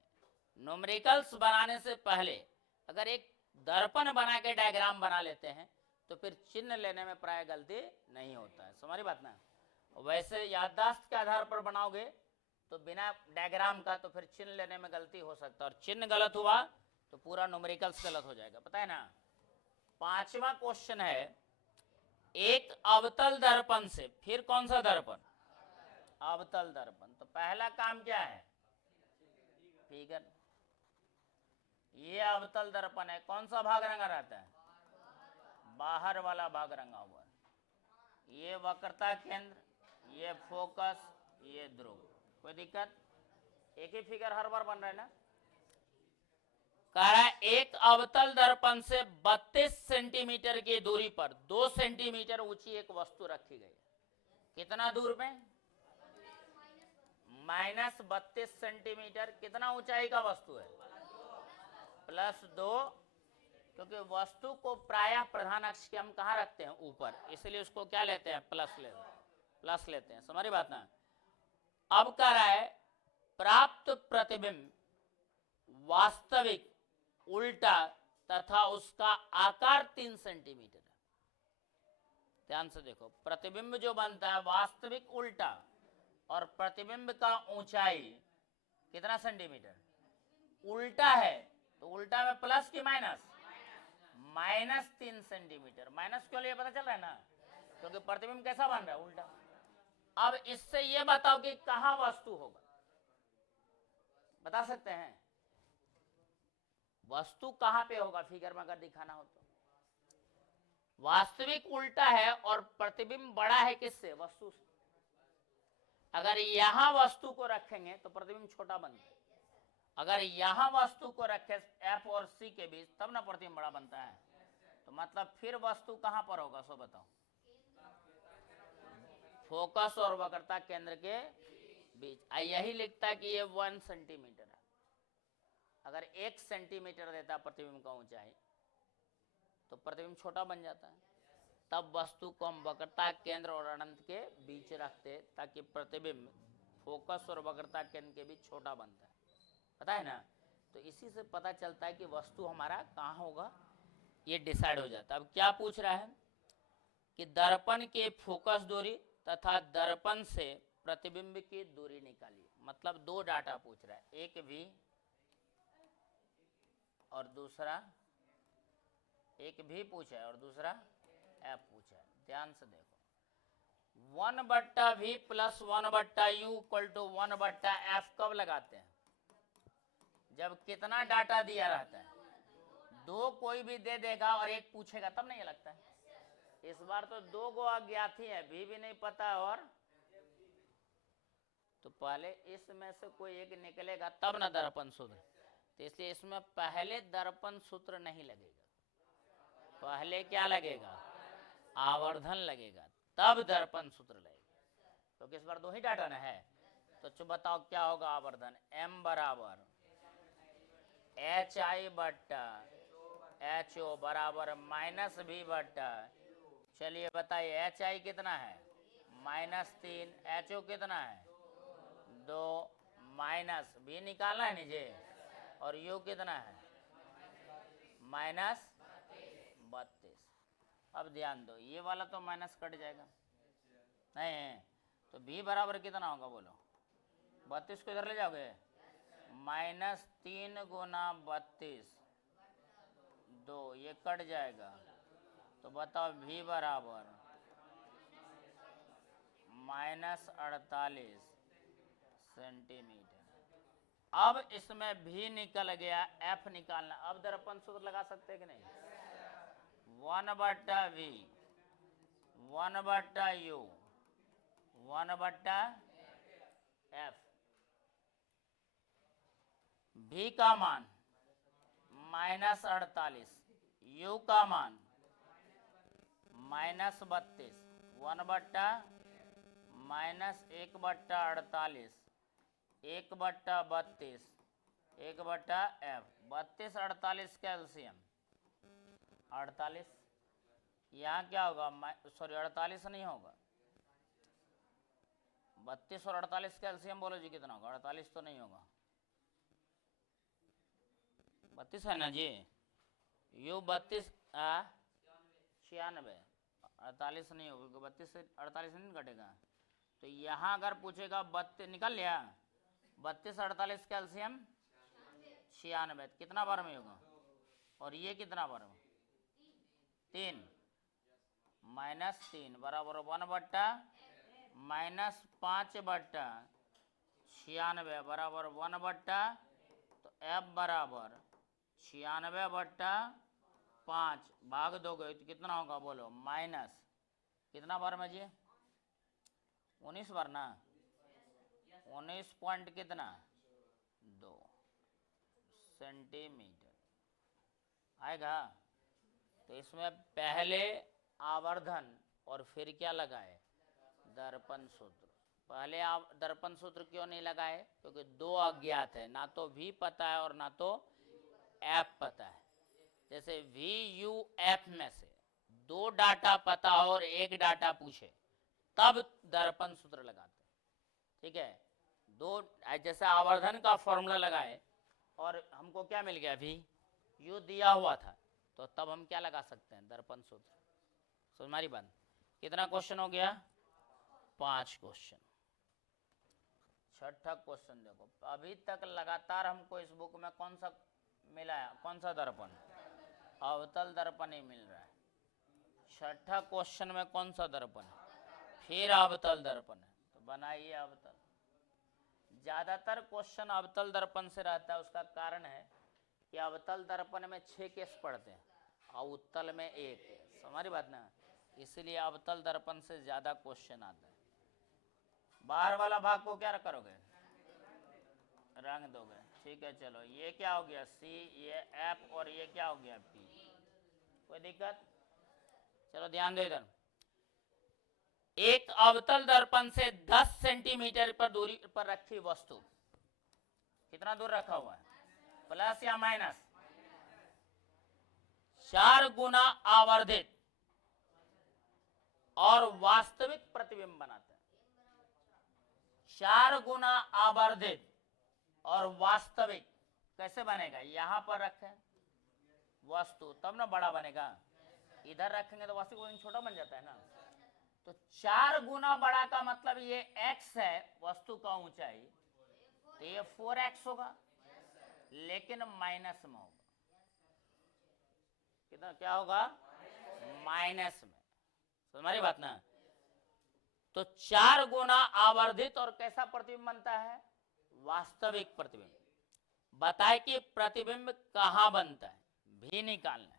न्यूमेरिकल्स बनाने से पहले अगर एक दर्पण बना के डायग्राम बना लेते हैं तो फिर चिन्ह लेने में प्राय गलती नहीं होता है, हमारी बात ना। वैसे याददाश्त के आधार पर बनाओगे तो बिना डायग्राम का तो फिर चिन्ह लेने में गलती हो सकता है, और चिन्ह गलत हुआ तो पूरा न्यूमेरिकल्स गलत हो जाएगा, पता है ना। पांचवा क्वेश्चन है, एक अवतल दर्पण से, फिर कौन सा दर्पण, अवतल दर्पण। तो पहला काम क्या है, फिगर। ये अवतल दर्पण है, कौन सा भाग रंगा रहता है, बाहर वाला भाग रंगा हुआ है। ये वक्रता केंद्र, ये फोकस, ये ध्रुव, कोई दिक्कत, एक ही फिगर हर बार बन रहा है ना। कह रहा है एक अवतल दर्पण से 32 सेंटीमीटर की दूरी पर 2 सेंटीमीटर ऊंची एक वस्तु रखी गई। कितना दूर में, -32 सेंटीमीटर। कितना ऊंचाई का वस्तु है, +2, क्योंकि वस्तु को प्रायः प्रधान अक्ष के हम कहाँ रखते हैं, ऊपर, इसलिए उसको क्या लेते हैं, प्लस लेते हैं, समझी बात ना। अब कह रहा है प्राप्त प्रतिबिंब वास्तविक उल्टा तथा उसका आकार 3 सेंटीमीटर है। ध्यान से देखो, प्रतिबिंब जो बनता है वास्तविक उल्टा, और प्रतिबिंब का ऊंचाई कितना सेंटीमीटर, उल्टा है तो उल्टा में प्लस की माइनस, -3 सेंटीमीटर। माइनस क्यों लिए पता चल रहा है ना, क्योंकि प्रतिबिंब कैसा बन रहा है, उल्टा। अब इससे ये बताओ कि कहां वस्तु होगा, बता सकते हैं वस्तु कहां पे होगा, फिगर में अगर दिखाना हो तो। वास्तविक उल्टा है और प्रतिबिंब बड़ा है किससे, वस्तु से। अगर यहां वस्तु को रखेंगे तो प्रतिबिंब छोटा बनता है, अगर यहां वस्तु को रखे एफ और सी के बीच, तब ना प्रतिबिंब बड़ा बनता है। तो मतलब फिर वस्तु कहां पर होगा, सो बताओ, फोकस और वक्रता केंद्र के बीच। यही लिखता है कि ये 1 सेंटीमीटर है। अगर 1 सेंटीमीटर देता प्रतिबिंब का ऊंचाई, तो प्रतिबिंब छोटा बन जाता है। तब वस्तु को हम वक्रता केंद्र और अनंत के बीच रखते, ताकि प्रतिबिंब फोकस और वक्रता केंद्र के बीच छोटा बनता है, पता है ना। तो इसी से पता चलता है कि वस्तु हमारा कहाँ होगा, ये डिसाइड हो जाता है। अब क्या पूछ रहा है कि दर्पण के फोकस दूरी तथा दर्पण से प्रतिबिंब की दूरी निकालिए। मतलब 2 डाटा पूछ रहा है, एक V और दूसरा, एक V पूछा है और दूसरा F पूछा है। ध्यान से देखो, 1/V + 1/U = 1/F कब लगाते हैं, जब कितना डाटा दिया रहता है, 2 कोई भी दे देगा और एक पूछेगा, तब नहीं लगता है। इस बार तो 2 गो अज्ञात ही है, भी नहीं पता, और तो पहले इसमें से कोई एक निकलेगा तब ना दर्पण सूत्र। तो इसलिए इसमें पहले दर्पण सूत्र नहीं लगेगा, पहले क्या लगेगा, आवर्धन लगेगा, तब दर्पण सूत्र लगेगा, क्योंकि इस बार 2 ही डाटा ना है। तो बताओ क्या होगा आवर्धन, M = HI/HO = -V/, चलिए बताइए HI कितना है, -3, HO कितना है, 2, माइनस भी निकालना है नीचे, और U कितना है, -32। अब ध्यान दो, ये वाला तो माइनस कट जाएगा, नहीं तो B बराबर कितना होगा, बोलो, 32 को इधर ले जाओगे, -3 × 32, 2, ये कट जाएगा, तो बताओ V बराबर -48 सेंटीमीटर। अब इसमें V निकल गया, F निकालना। अब दर्पण सूत्र लगा सकते हैं कि नहीं, 1/V 1/U 1/F। V का मान -48, U का मान -32, 1/-1/48, 1/32, 1/F। 32 48 का एलसीएम 48, यहाँ क्या होगा, सॉरी 48 नहीं होगा, 32 और 48 का एलसीएम बोलो जी कितना होगा, 48 तो नहीं होगा, 32 है ना जी, U 32 96, 48 नहीं होगा, 32 से 48 नहीं कटेगा। तो यहाँ अगर पूछेगा 32 निकल लिया, 32 48 कैल्शियम 96, कितना बार में होगा? और ये कितना बार में? 3 -3 बराबर 1/-5/96 बराबर 1/, तो F बराबर 96/5 भाग दोगे तो कितना होगा बोलो? माइनस कितना बार में जी? 19 बार ना, 19 पॉइंट कितना 2 सेंटीमीटर आएगा। तो इसमें पहले आवर्धन और फिर क्या लगाए? दर्पण सूत्र। पहले आप दर्पण सूत्र क्यों नहीं लगाए? क्योंकि दो अज्ञात है, ना तो v पता है और ना तो f पता है। जैसे v u f में से दो डाटा पता हो और एक डाटा पूछे तब दर्पण सूत्र लगाते, ठीक है। दो जैसे आवर्धन का फॉर्मूला लगाए और हमको क्या मिल गया? v u दिया हुआ था, तो तब हम क्या लगा सकते हैं? दर्पण सूत्र। समझ हमारी बात? कितना क्वेश्चन हो गया? 5 क्वेश्चन। छठा क्वेश्चन देखो, अभी तक लगातार हमको इस बुक में कौन सा मिला है? कौन सा दर्पण? अवतल दर्पण ही मिल रहा है। छठा क्वेश्चन में कौन सा दर्पण है? फिर अवतल दर्पण है, तो बनाइए अवतल। ज्यादातर क्वेश्चन अवतल दर्पण से रहता है, उसका कारण है कि अवतल दर्पण में 6 केस पढ़ते हैं और उत्तल में 1 है। हमारी बात ना, इसलिए अवतल दर्पण से ज्यादा क्वेश्चन आता है। बाहर वाला भाग को क्या करोगे? रंग दोगे, ठीक है। चलो ये क्या हो गया? C, ये F और ये क्या हो गया? P। कोई दिक्कत? चलो ध्यान दो इधर। एक अवतल दर्पण से 10 सेंटीमीटर पर दूरी पर रखी वस्तु, कितना दूर रखा हुआ है? प्लस या माइनस? 4 गुना आवर्धित और वास्तविक प्रतिबिंब बनाते हैं। 4 गुना आवर्धित और वास्तविक कैसे बनेगा? यहां पर रखें वस्तु तब ना बड़ा बनेगा, इधर रखेंगे तो वास्तविक छोटा बन जाता है ना। तो 4 गुना बड़ा का मतलब ये x है वस्तु का ऊंचाई, तो ये 4x होगा, लेकिन माइनस में होगा। कितना क्या होगा? माइनस में। तो हमारी बात ना, तो 4 गुना आवर्धित और कैसा प्रतिबिंब बनता है? वास्तविक प्रतिबिंब। बताए कि प्रतिबिंब कहां बनता है? भी निकालना है।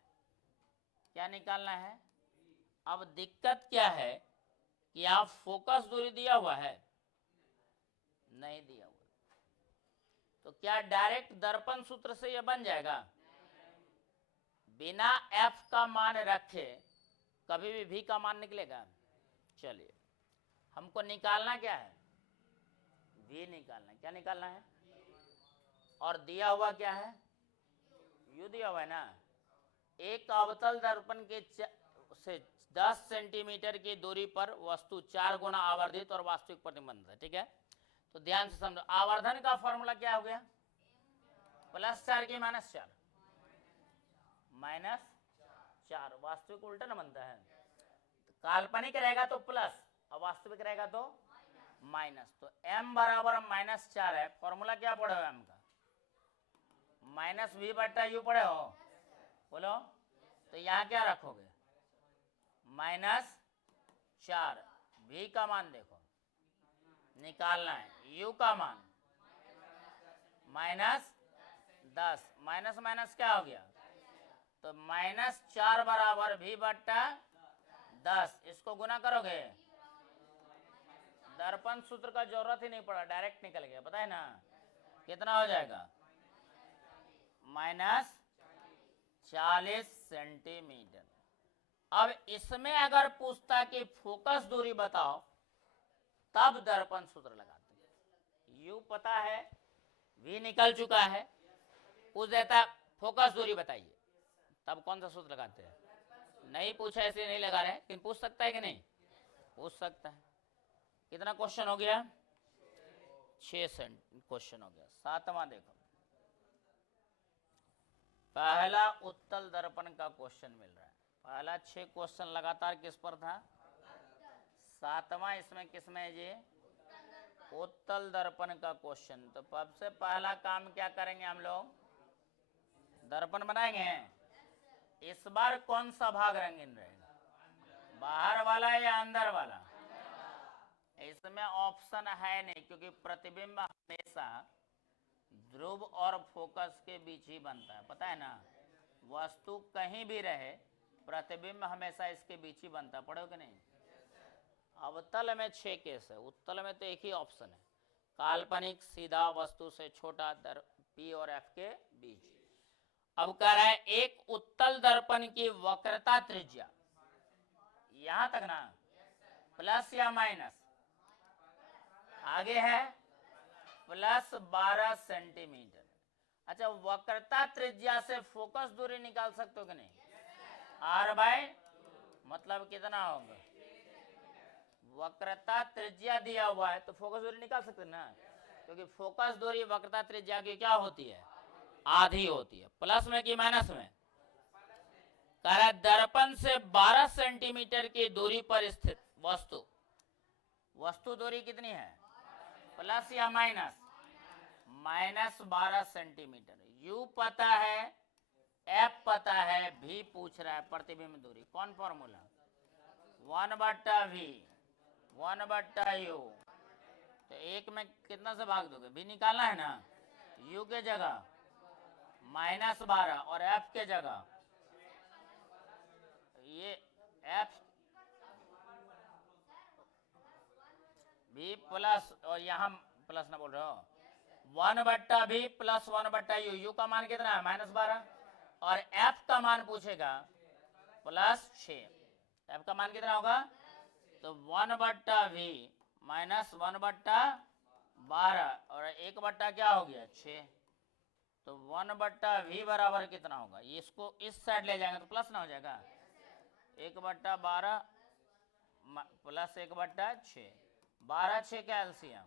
क्या निकालना है? अब दिक्कत क्या है कि आप फोकस दूरी दिया हुआ है, नहीं दिया हुआ, तो क्या डायरेक्ट दर्पण सूत्र से यह बन जाएगा? बिना f का मान रखे कभी भी v का मान निकलेगा? चलिए हमको निकालना क्या है? v निकालना है। क्या निकालना है? और दिया हुआ क्या है? u दिया हुआ है ना। एक अवतल दर्पण के से 10 सेंटीमीटर की दूरी पर वस्तु 4 गुना आवर्धित और वास्तविक प्रतिबिंब है, ठीक है। तो ध्यान से समझो, आवर्धन का फॉर्मूला क्या हो गया? +4 की -4, -4। वास्तविक उल्टा ना बनता है, काल्पनिक रहेगा तो प्लस और वास्तविक रहेगा तो माइनस। तो m बराबर -4 है। फॉर्मूला क्या पढ़े हो m का? -v/u पढ़े हो, बोलो। तो यहाँ क्या रखोगे? -4। v का मान देखो निकालना है, u का मान -10। माइनस माइनस क्या हो गया? तो -4 बराबर v/10। इसको गुना करोगे, दर्पण सूत्र का जरूरत ही नहीं पड़ा, डायरेक्ट निकल गया, पता है ना। कितना हो जाएगा? -40 सेंटीमीटर। अब इसमें अगर पूछता कि फोकस दूरी बताओ, तब दर्पण सूत्र लगाते हैं। u पता है, v निकल चुका है, पूछ देता फोकस दूरी बताइए, तब कौन सा सूत्र लगाते हैं? नहीं पूछा ऐसे नहीं लगा रहे, लेकिन पूछ सकता है कि नहीं? पूछ सकता है। कितना क्वेश्चन हो गया? 6 क्वेश्चन हो गया। 7वां देखो, पहला उत्तल दर्पण का क्वेश्चन मिल रहा है। पहला 6 क्वेश्चन लगातार किस पर था? 7वां इसमें किसमें है जी? उत्तल दर्पण का क्वेश्चन। तो सबसे पहला काम क्या करेंगे हम लोग, दर्पण बनाएंगे। इस बार कौन सा भाग रंगीन रहेगा, बाहर वाला या अंदर वाला? इसमें ऑप्शन है नहीं, क्योंकि प्रतिबिंब हमेशा ध्रुव और फोकस के बीच ही बनता है, पता है ना। वस्तु कहीं भी रहे, प्रतिबिंब हमेशा इसके बीच ही बनता है, पढ़ोगे नहीं? अवतल में 6 केस है, उत्तल में तो एक ही ऑप्शन है, काल्पनिक, सीधा, वस्तु से छोटा, दर पी और एफ के बीच। अब कह रहा है एक उत्तल दर्पण की वक्रता त्रिज्या, यहां तक ना, प्लस या माइनस, आगे है प्लस 12 सेंटीमीटर। अच्छा, वक्रता त्रिज्या से फोकस दूरी निकाल सकते हो कि नहीं? आर बाय, मतलब कितना होगा, वक्रता त्रिज्या दिया हुआ है तो फोकस दूरी निकाल सकते हैं ना, क्योंकि फोकस दूरी वक्रता त्रिज्या की क्या होती है, आधी होती है। प्लस में कि माइनस में? कह रहा है दर्पण से 12 सेंटीमीटर की दूरी पर स्थित वस्तु, वस्तु दूरी कितनी है, प्लस या माइनस? Minus 12 centimetre. यू पता है, एफ पता है, भी पूछ रहा है प्रतिबिंब दूरी। कौन फॉर्मूला? 1/v 1/u। तो एक में कितना से भाग दोगे, भी निकालना है ना, u के जगह -12 और f के जगह ये f भी प्लस, और यहाँ प्लस ना बोल रहे हो, 1/v प्लस 1/u। u का मान कितना है, -12, और f का मान पूछेगा +6। f का मान कितना होगा, तो 1/v माइनस 1/12 और 1 क्या हो गया, 6। तो 1/v बराबर कितना होगा, इसको इस साइड ले जाएंगे तो प्लस ना हो जाएगा, 1/12 प्लस 1/6, 12 6 का एलसीएम।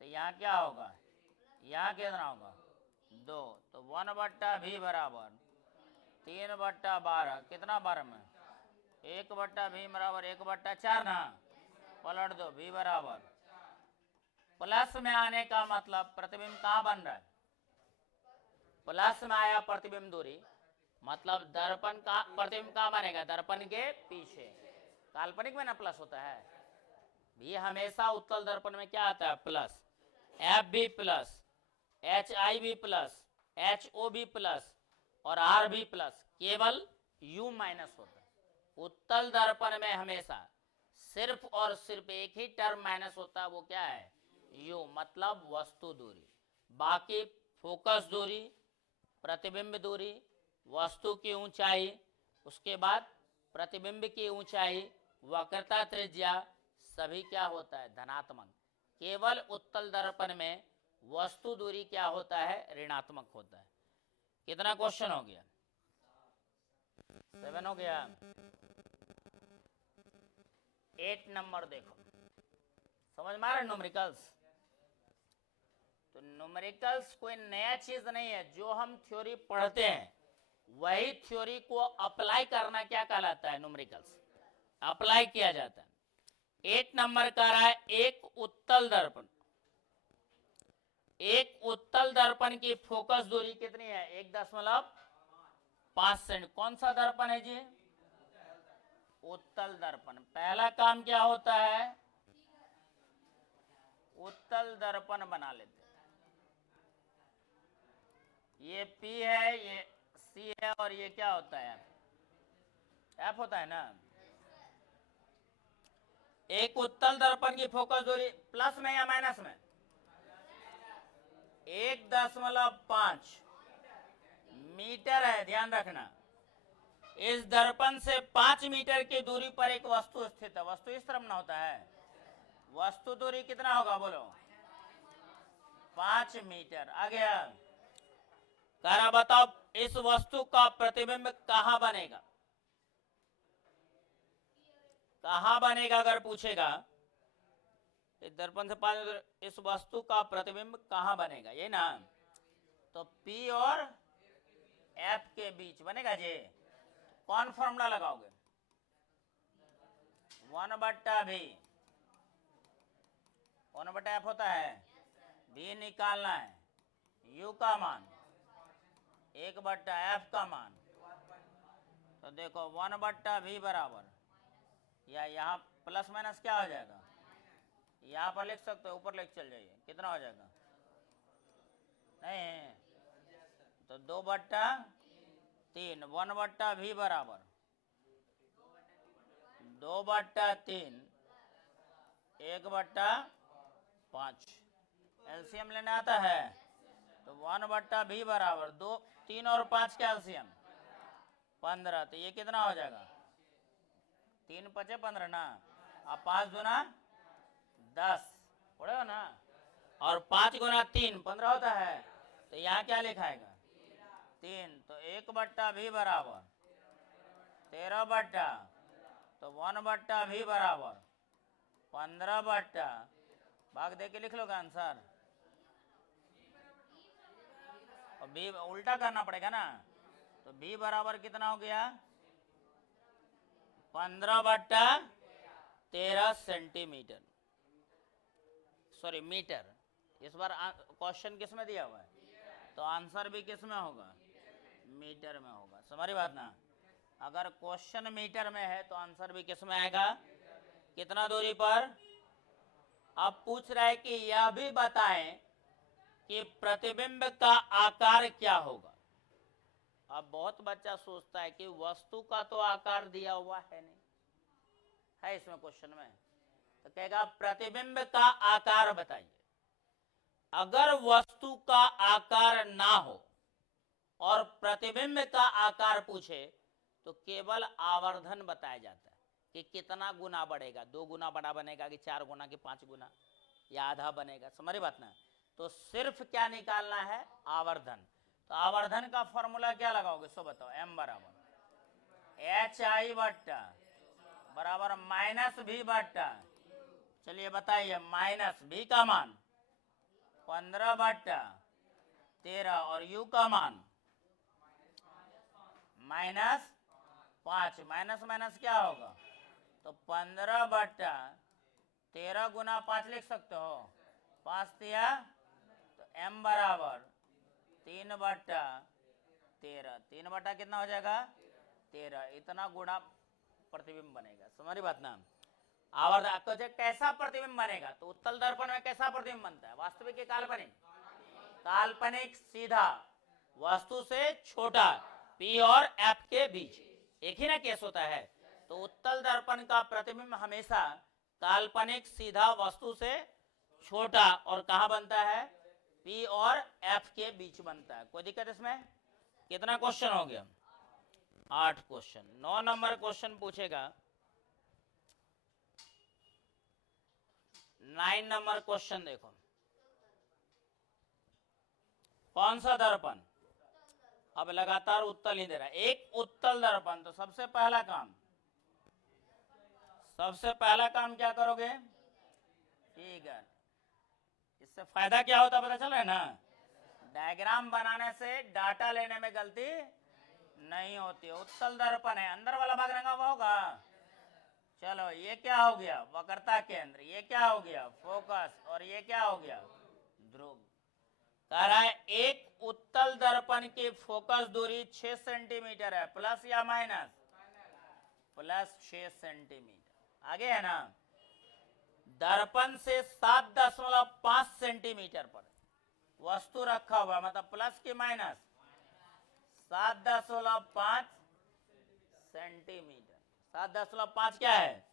तो यहाँ क्या होगा, यहाँ कितना होगा, 2। तो 1/v बराबर 3/12, कितना 12 में, 1/v बराबर 1/4 ना, पलट दो, v बराबर, प्लस में आने का मतलब प्रतिबिंब कहाँ बन रहा है, प्लस में आया प्रतिबिंब दूरी, मतलब दर्पण का प्रतिबिंब कहाँ बनेगा, दर्पण के पीछे। काल्पनिक में ना प्लस होता है, भी हमेशा उत्तल दर्पण में क्या आता है, प्लस। एफ भी प्लस, एच आई भी प्लस, एच ओ भी प्लस और आर भी प्लस, केवल यू माइनस होता है। उत्तल दर्पण में हमेशा सिर्फ और सिर्फ एक ही टर्म माइनस होता है, वो क्या है, यू, मतलब वस्तु दूरी। बाकी फोकस दूरी, प्रतिबिंब दूरी, वस्तु की ऊंचाई, उसके बाद प्रतिबिंब की ऊंचाई, वक्रता त्रिज्या, सभी क्या होता है, धनात्मक। केवल उत्तल दर्पण में वस्तु दूरी क्या होता है, ऋणात्मक होता है। कितना क्वेश्चन हो गया, 7 हो गया। 8 नंबर देखो, समझ में आ रहा है न्यूमेरिकल्स? तो न्यूमेरिकल्स कोई नया चीज नहीं है, जो हम थ्योरी पढ़ते हैं वही थ्योरी को अप्लाई करना क्या कहलाता है, न्यूमेरिकल्स अप्लाई किया जाता है। 8 नंबर का रहा है एक उत्तल दर्पण, एक उत्तल दर्पण की फोकस दूरी कितनी है, 1.5 सेंट। कौन सा दर्पण है जी, उत्तल दर्पण। पहला काम क्या होता है, उत्तल दर्पण बना लेते हैं। ये P है, ये C है, और ये क्या होता है, F होता है ना। एक उत्तल दर्पण की फोकस दूरी प्लस में या माइनस में, 1.5 मीटर है, ध्यान रखना। इस दर्पण से 5 मीटर की दूरी पर एक वस्तु स्थित है। वस्तु इस तरफ ना होता है, वस्तु दूरी कितना होगा बोलो, 5 मीटर। आ गया, कह रहा बताओ इस वस्तु का प्रतिबिंब कहां बनेगा, कहां बनेगा अगर पूछेगा, इस दर्पण से 5 मीटर इस वस्तु का प्रतिबिंब कहां बनेगा, ये ना। तो P और F के बीच बनेगा जी। कौन फॉर्मूला लगाओगे, 1/v 1/f होता है, v निकालना है, u का मान 1/f का मान, तो देखो 1/v बराबर, या यहाँ प्लस माइनस क्या हो जाएगा, यहाँ पर लिख सकते हो, ऊपर लेके चल जाइए, कितना हो जाएगा, नहीं तो 2/3, 1/v बराबर 2/3, 1/5, एलसीएम लेने आता है, तो 1/v बराबर 2, 3 और 5 का एलसीएम 15, तो ये कितना हो जाएगा, 3 5 15 ना, अब 5 गुना 10 पड़ेगा ना, और 5 गुना 3 15 होता है, तो यहाँ क्या लिखाएगा 3, तो 1/v बराबर 13 तो 1/v बराबर 15 भाग दे के लिख लो आंसर, और v उल्टा करना पड़ेगा ना, तो v बराबर कितना हो गया 15/13 सेंटीमीटर, सॉरी मीटर। इस बार क्वेश्चन किस में दिया हुआ है, तो आंसर भी किस में होगा, मीटर में होगा, समझी बात ना, अगर क्वेश्चन मीटर में है तो आंसर भी किस में आएगा, कितना दूरी पर। अब पूछ रहा है कि यह भी बताएं कि प्रतिबिंब का आकार क्या होगा। अब बहुत बच्चा सोचता है कि वस्तु का तो आकार दिया हुआ है नहीं, है इसमें क्वेश्चन में, तो कहेगा प्रतिबिंब का आकार बताइए। अगर वस्तु का आकार ना हो और प्रतिबिंब का आकार पूछे तो केवल आवर्धन बताया जाता है कि कितना गुना बढ़ेगा, 2 गुना बड़ा बनेगा कि 4 गुना कि 5 गुना या आधा बनेगा, समझ बात ना। तो सिर्फ क्या निकालना है, आवर्धन। तो आवर्धन का फॉर्मूला क्या लगाओगे, सो बताओ। m बराबर HI बराबर -v, चलिए बताइए, -v का मान 15/13 और u का मान -5, माइनस माइनस क्या होगा, तो 15/13 गुना 5 लिख सकते हो, 5 दिया, तो m बराबर 3/13, 3 कितना हो जाएगा 13, इतना गुना प्रतिबिंब बनेगा, समझी बात ना। आवर्धन तो कैसा प्रतिबिंब बनेगा, तो उत्तल दर्पण में कैसा प्रतिबिंब बनता है, वास्तविक के काल्पनिक, काल्पनिक सीधा वस्तु से छोटा P और F के बीच, एक ही ना केस होता है। तो उत्तल दर्पण का प्रतिबिंब हमेशा काल्पनिक सीधा वस्तु से छोटा और कहां बनता है, P और F के बीच बनता है। कोई दिक्कत इसमें। कितना क्वेश्चन हो गया, 8 क्वेश्चन। 9 नंबर क्वेश्चन पूछेगा, 9 नंबर क्वेश्चन देखो, कौन सा दर्पण, अब लगातार उत्तल ही दे रहा है, एक उत्तल दर्पण। तो सबसे पहला काम क्या करोगे, ठीक है, इससे फायदा क्या होता है पता चल रहा है ना, डायग्राम बनाने से डाटा लेने में गलती नहीं होती है। उत्तल दर्पण है, अंदर वाला भाग रंगा हुआ होगा, चलो ये क्या हो गया, वक्रता केंद्र, ये क्या हो गया, फोकस, और ये क्या हो गया, ध्रुव। कह रहा है एक उत्तल दर्पण की फोकस दूरी 6 सेंटीमीटर है, प्लस या माइनस, प्लस 6 सेंटीमीटर। आगे है ना, दर्पण से 7.5 सेंटीमीटर पर वस्तु रखा हुआ, मतलब प्लस की माइनस 7.5 सेंटीमीटर, 7.5 क्या है,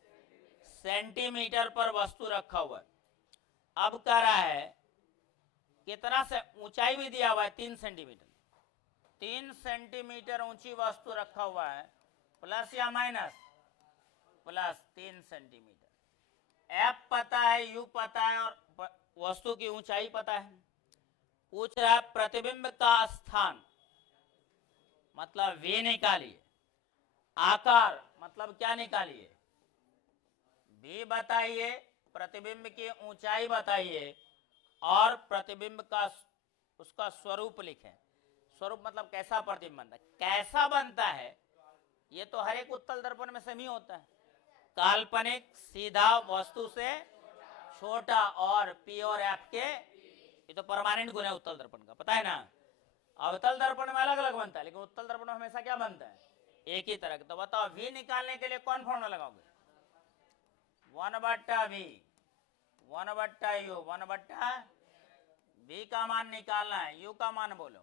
सेंटीमीटर पर वस्तु रखा हुआ। अब कह रहा है कितना से ऊंचाई भी दिया हुआ है, 3 सेंटीमीटर, 3 सेंटीमीटर ऊंची वस्तु रखा हुआ है, प्लस या माइनस, प्लस 3 सेंटीमीटर। F पता है, U पता है, और वस्तु की ऊंचाई पता है। पूछ रहा है प्रतिबिंब का स्थान, मतलब V निकालिए, आकार मतलब क्या निकालिए, V बताइए, प्रतिबिंब की ऊंचाई बताइए, और प्रतिबिंब का उसका स्वरूप लिखें। स्वरूप मतलब कैसा प्रतिबिंब बनता है, कैसा बनता है, ये तो हर एक उत्तल दर्पण में सेम ही होता है, काल्पनिक सीधा वस्तु से छोटा और पी और एफ के, ये तो परमानेंट गुण है उत्तल दर्पण का, पता है ना। अवतल दर्पण में अलग अलग बनता है, लेकिन उत्तल दर्पण में हमेशा क्या बनता है, एक ही तरह का। तो बताओ v निकालने के लिए कौन फॉर्मूला लगाओगे, 1/v, 1/u, 1/v का मान निकालना है, u का मान बोलो,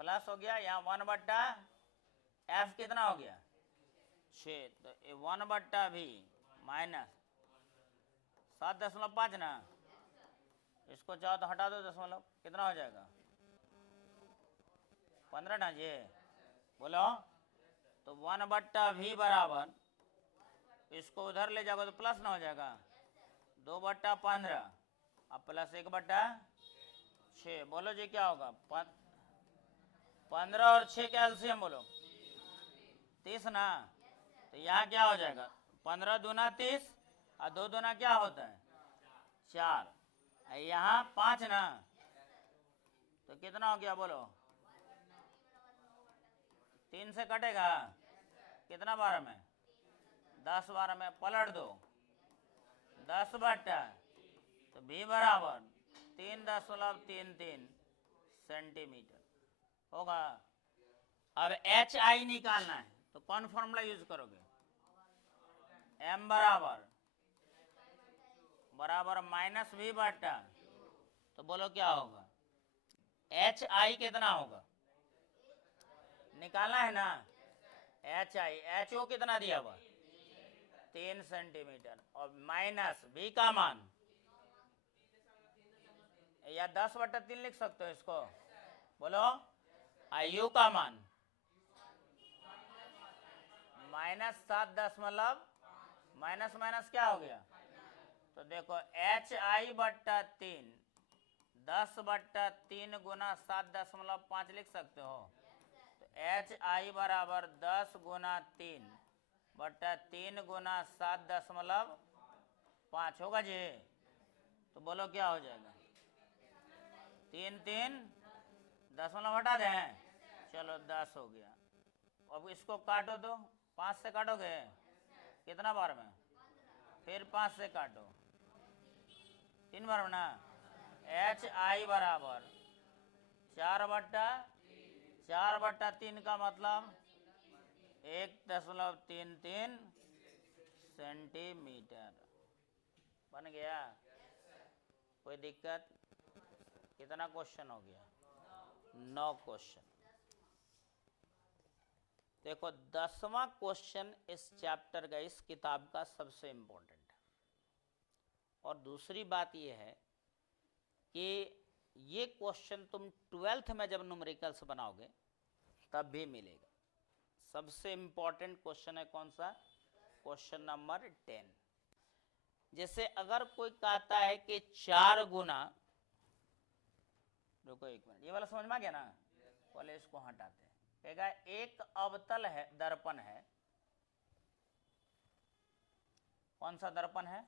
प्लस हो गया, यहाँ 1/f कितना हो गया 6, तो 1/v माइनस 7.5 ना, इसको चाहो तो हटा दो दशमलव, कितना हो जाएगा 15 ना जी, बोलो। तो 1/v बराबर, इसको उधर ले जाओगे तो प्लस ना हो जाएगा 2/15, अब प्लस 1/6, बोलो जी क्या होगा 15 और 6 का एलसीएम बोलो 30 ना, तो यहाँ क्या हो जाएगा 15 दूना 30 और 2 दूना क्या होता है 4, यहाँ 5 ना, तो कितना हो गया बोलो 3 से कटेगा, कितना 12 में 10 12 में पलट दो 10/, तो v बराबर 3.33 सेंटीमीटर होगा। अब एच आई निकालना है, तो कौन फॉर्मूला यूज करोगे, m बराबर माइनस v/, तो बोलो क्या होगा एच आई कितना होगा, निकालना है ना, एच आई, एच ओ कितना दिया हुआ 3 सेंटीमीटर, और माइनस v का मान, या 10/3 लिख सकते हो इसको, बोलो आयु का मान -7 माइनस माइनस क्या हो गया, तो देखो HI/3 10/3 गुना 7.5 लिख सकते हो, तो HI बराबर 10 गुना 3/3 गुना 7.5 होगा जी, तो बोलो क्या हो जाएगा 3 दशमलव हटा दें, चलो 10 हो गया। अब इसको काटो तो 5 से काटोगे कितना बार में, फिर 5 से काटो 3 बार में ना, HI बराबर 4/3 का मतलब 1.33 सेंटीमीटर बन गया। कोई दिक्कत, कितना क्वेश्चन हो गया 9 क्वेश्चन। देखो 10वां क्वेश्चन इस चैप्टर का, इस किताब का सबसे इम्पोर्टेंट है। और दूसरी बात यह है कि ये क्वेश्चन तुम 12th में जब न्यूमेरिकल्स बनाओगे तब भी मिलेगा। सबसे इम्पोर्टेंट क्वेश्चन है कौन सा, क्वेश्चन नंबर 10। जैसे अगर कोई कहता है कि 4 गुना, रुको एक मिनट, ये वाला समझ में आ गया ना, पहले इसको हटाते हैं। कहेगा एक अवतल है, दर्पण है, कौन सा दर्पण है,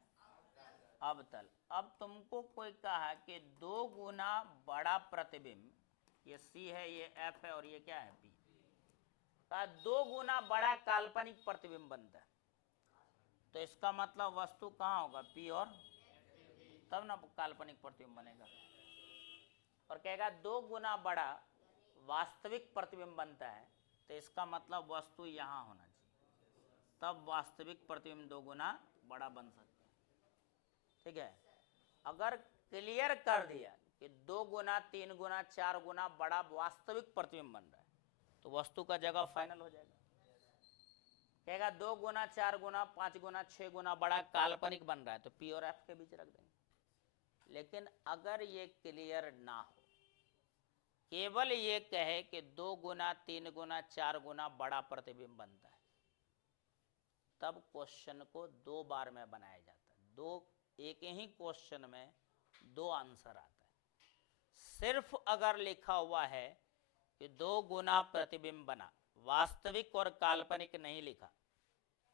अवतल। अब तुमको कोई कहा कि 2 गुना बड़ा प्रतिबिंब, ये C है, ये F है, और ये क्या है P, का 2 गुना बड़ा काल्पनिक प्रतिबिंब बनता है, तो इसका मतलब वस्तु कहाँ होगा P और, तब ना काल्पनिक प्रतिबिंब बनेगा। और कहेगा 2 गुना बड़ा वास्तविक प्रतिबिंब बनता है, तो इसका मतलब वस्तु यहाँ होना चाहिए, तब वास्तविक प्रतिबिंब 2 गुना बड़ा बन सकता है। ठीक है, अगर क्लियर कर दिया कि 2 गुना 3 गुना 4 गुना बड़ा वास्तविक प्रतिबिंब बन रहा है, तो वस्तु का जगह फाइनल हो जाएगा। कहेगा 2 गुना 4 गुना 5 गुना 6 गुना बड़ा काल्पनिक बन रहा है, तो P और F के बीच रख देंगे। लेकिन अगर ये क्लियर ना हो, केवल ये कहे कि 2 गुना 3 गुना 4 गुना बड़ा प्रतिबिंब बनता है, तब क्वेश्चन को 2 बार में बनाया जाता है। एक ही क्वेश्चन में 2 आंसर आता है। सिर्फ अगर लिखा हुआ है कि 2 गुना प्रतिबिंब बना, वास्तविक और काल्पनिक नहीं लिखा,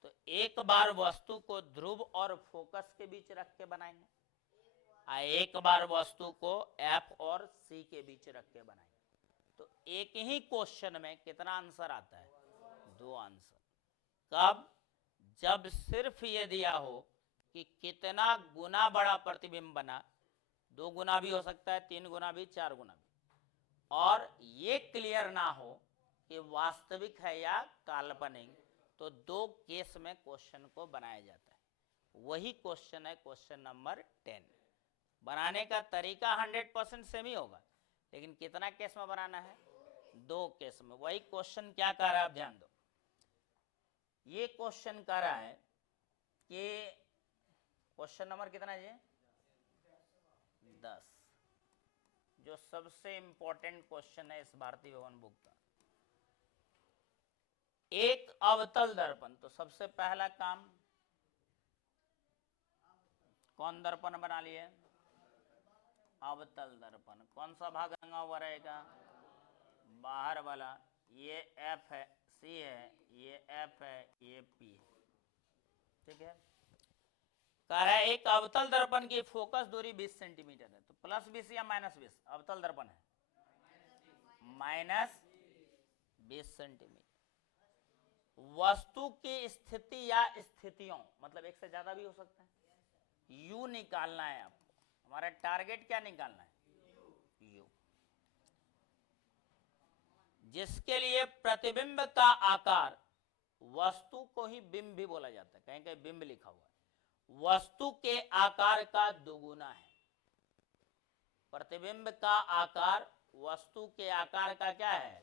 तो एक बार वस्तु को ध्रुव और फोकस के बीच रख के बनाएंगे, एक बार वस्तु को F और C के बीच रख के बनाएंगे। तो एक ही क्वेश्चन में कितना आंसर आता है, 2 आंसर। कब, जब सिर्फ ये दिया हो कि कितना गुना बड़ा प्रतिबिंब बना, 2 गुना भी हो सकता है, 3 गुना भी, 4 गुना भी, और ये क्लियर ना हो कि वास्तविक है या काल्पनिक, तो 2 केस में क्वेश्चन को बनाया जाता है। वही क्वेश्चन है क्वेश्चन नंबर 10। बनाने का तरीका 100% सेम ही होगा, लेकिन कितना केस में बनाना है? 2 केस में। वही क्वेश्चन क्या कह रहा है आप ध्यान दो। ये क्वेश्चन कह रहा है कि क्वेश्चन नंबर कितना है? 10, जो सबसे इंपॉर्टेंट क्वेश्चन है इस भारतीय भवन बुक का। एक अवतल दर्पण, तो सबसे पहला काम कौन दर्पण बना लिए? अवतल दर्पण। कौन सा भाग रंगा हुआ रहेगा? बाहर वाला। ये एफ है, सी है, ये एफ है, ये पी है, ठीक है। कह रहा है एक अवतल दर्पण की फोकस दूरी 20 सेंटीमीटर है, तो +20 या -20? अवतल दर्पण है -20 सेंटीमीटर। वस्तु की स्थिति या स्थितियों, मतलब एक से ज्यादा भी हो सकता है, यू निकालना है आपको। हमारा टारगेट क्या निकालना है? यू, जिसके लिए प्रतिबिंब का आकार, वस्तु को ही बिंब भी बोला जाता है, कहीं कहीं बिंब लिखा हुआ है, वस्तु के आकार का दुगुना है। प्रतिबिंब का आकार वस्तु के आकार का क्या है?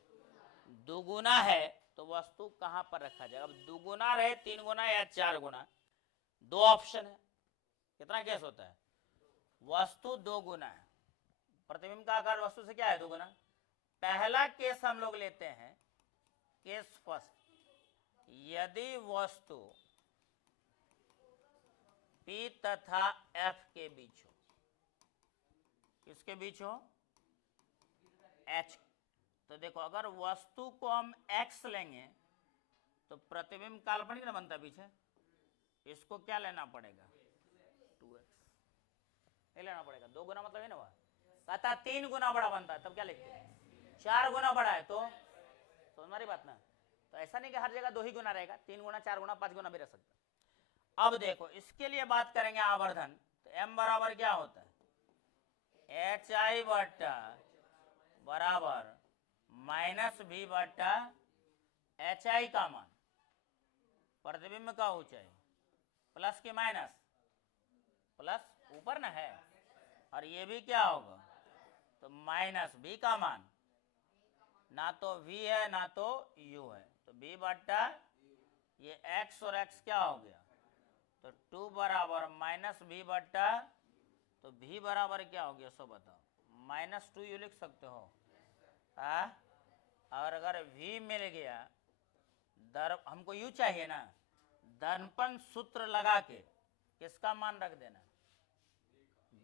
दुगुना है। तो वस्तु कहां पर रखा जाएगा? अब दुगुना रहे, 3 गुना या 4 गुना, 2 ऑप्शन है। कितना केस होता है? वस्तु 2 गुना है, प्रतिबिंब का आकार वस्तु से क्या है? 2 गुना। पहला केस हम लोग लेते हैं, केस फर्स्ट। यदि वस्तु P तथा F के बीच हो, किसके बीच हो? H। तो देखो, अगर वस्तु को हम x लेंगे तो प्रतिबिंब काल्पनिक ना बनता पीछे, इसको क्या लेना पड़ेगा? 2x नहीं लेना पड़ेगा। 2 गुना मतलब है ना, वह कहता 3 गुना बड़ा बनता है, तब क्या लिखते हैं? 4 गुना बड़ा है, तो हमारी बात ना। तो ऐसा नहीं कि हर जगह 2 ही गुना रहेगा, 3 गुना, 4 गुना, 5 गुना भी रह सकता है। अब देखो, इसके लिए बात करेंगे आवर्धन, तो m बराबर क्या होता है? HI बट्टा बराबर -v बट्टा HI का मान, प्रतिबिंब का ऊंचाई, प्लस की माइनस? प्लस ऊपर ना है, और ये भी क्या होगा? तो -v का मान, ना तो v है ना तो u है, तो v बट्टा ये x और x क्या हो गया? तो 2 बराबर -v बट्टा, तो v बराबर क्या हो गया? सो बताओ, -2u लिख सकते हो। और अगर v मिल गया, हमको u चाहिए ना, दर्पण सूत्र लगा के किसका मान रख देना?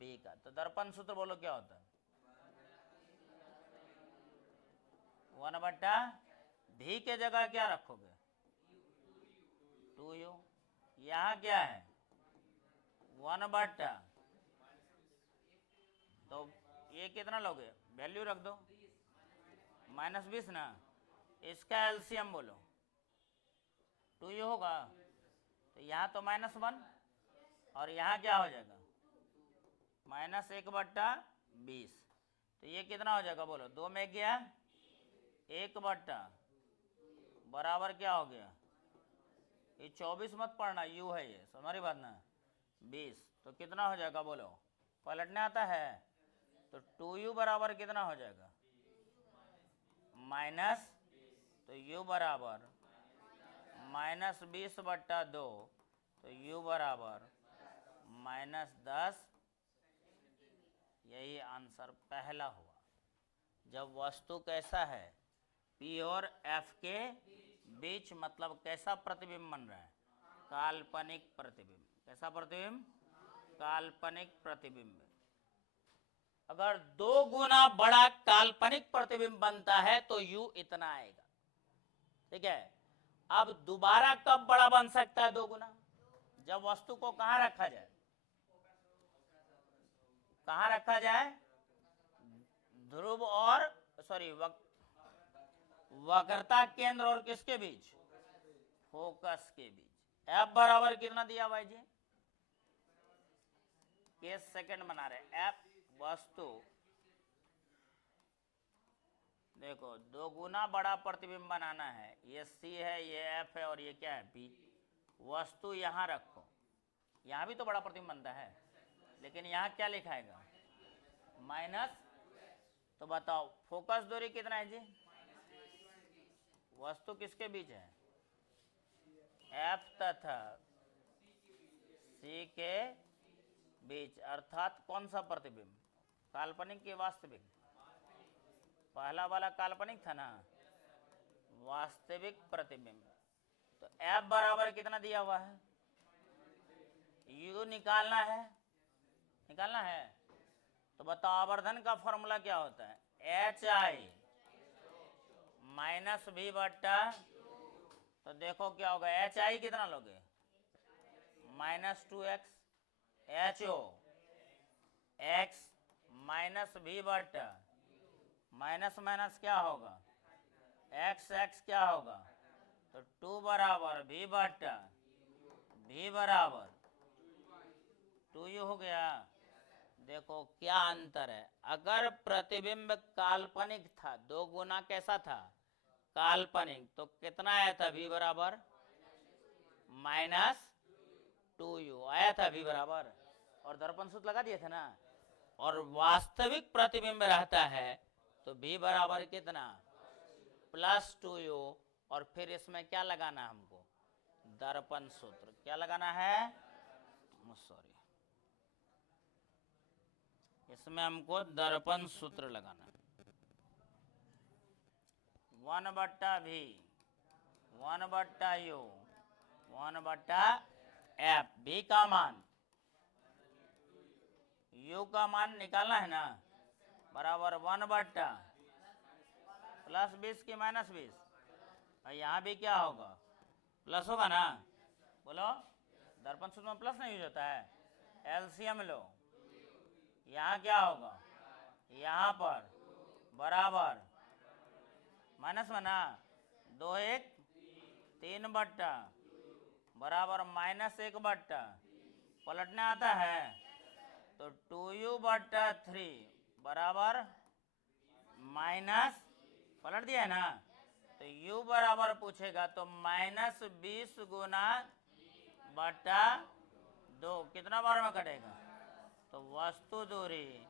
b का। तो दर्पण सूत्र बोलो क्या होता है? 1 बट्टा v के जगह क्या रखोगे? 2u। यहाँ क्या है? 1 बट्टा, तो ये कितना लोगे? वैल्यू रख दो, -20 ना। इसका एलसीएम बोलो, 2u होगा, तो यहाँ तो -1, और यहाँ क्या हो जाएगा? -1 बट्टा 20। तो ये कितना हो जाएगा बोलो? 2 में गया 1 बट्टा बराबर क्या हो गया? ये 24 मत पढ़ना, u है ये, हमारी बात ना, 20। तो कितना हो जाएगा बोलो? पलटने आता है, तो 2u बराबर कितना हो जाएगा? माइनस, तो u बराबर -20 बट्टा 2, तो u बराबर -10। यही आंसर पहला हुआ। जब वस्तु कैसा है? P और F के बीच, मतलब कैसा प्रतिबिंब बन रहा है? काल्पनिक प्रतिबिंब। कैसा प्रतिबिंब? काल्पनिक प्रतिबिंब। अगर 2 गुना बड़ा काल्पनिक प्रतिबिंब बनता है तो u इतना आएगा, ठीक है। अब दोबारा कब बड़ा बन सकता है 2 गुना? जब वस्तु को कहां रखा जाए? कहां रखा जाए? ध्रुव और वक्रता केंद्र और किसके बीच? फोकस के बीच। एफ बराबर कितना दिया भाई जी? केस सेकंड बना रहे। एफ वस्तु, देखो दो गुना बड़ा प्रतिबिंब बनाना है, ये सी है, ये एफ है, और ये क्या है बी। वस्तु यहाँ रखो, यहाँ भी तो बड़ा प्रतिबिंब बनता है, लेकिन यहाँ क्या लिखाएगा? माइनस। तो बताओ फोकस दूरी कितना है जी? वस्तु किसके बीच है? एफ तथा सी के बीच, अर्थात कौन सा प्रतिबिंब? काल्पनिक कि वास्तविक? पहला वाला काल्पनिक था ना, वास्तविक प्रतिबिंब। तो एफ बराबर कितना दिया हुआ है? यू निकालना है, निकालना है। तो बताओ आवर्धन का फॉर्मूला क्या होता है? एच आई माइनस भी बट्टा, तो देखो क्या होगा, एच आई कितना लोगे? -2x, H O x minus भी बट्टा, माइनस माइनस क्या होगा? एक्स एक्स क्या होगा? तो 2 बराबर भी बट्टा भी बराबर 2u हो गया। देखो क्या अंतर है, अगर प्रतिबिंब काल्पनिक था, दो गुना कैसा था? काल्पनिक, तो कितना आया था? v बराबर -2u आया था v बराबर, और दर्पण सूत्र लगा दिए थे ना। और वास्तविक प्रतिबिंब रहता है तो v बराबर कितना? +2u, और फिर इसमें क्या लगाना है हमको? दर्पण सूत्र। क्या लगाना है? सॉरी, इसमें हमको दर्पण सूत्र लगाना है। 1/v 1/u 1/f, v का मान, u का मान निकालना है ना, बराबर 1/, +20 की -20, और यहाँ भी क्या होगा? प्लस होगा ना। बोलो, दर्पण सूत्र में प्लस नहीं यूज होता है? एलसीएम लो, यहाँ क्या होगा? यहाँ पर बराबर माइनस में ना, 2 1 3/, बराबर -1/, पलटने आता है तो 2u/3 बराबर माइनस, पलट दिया है ना, तो u बराबर पूछेगा तो -20 गुना बटा 2, कितना बार में कटेगा? तो वस्तु दूरी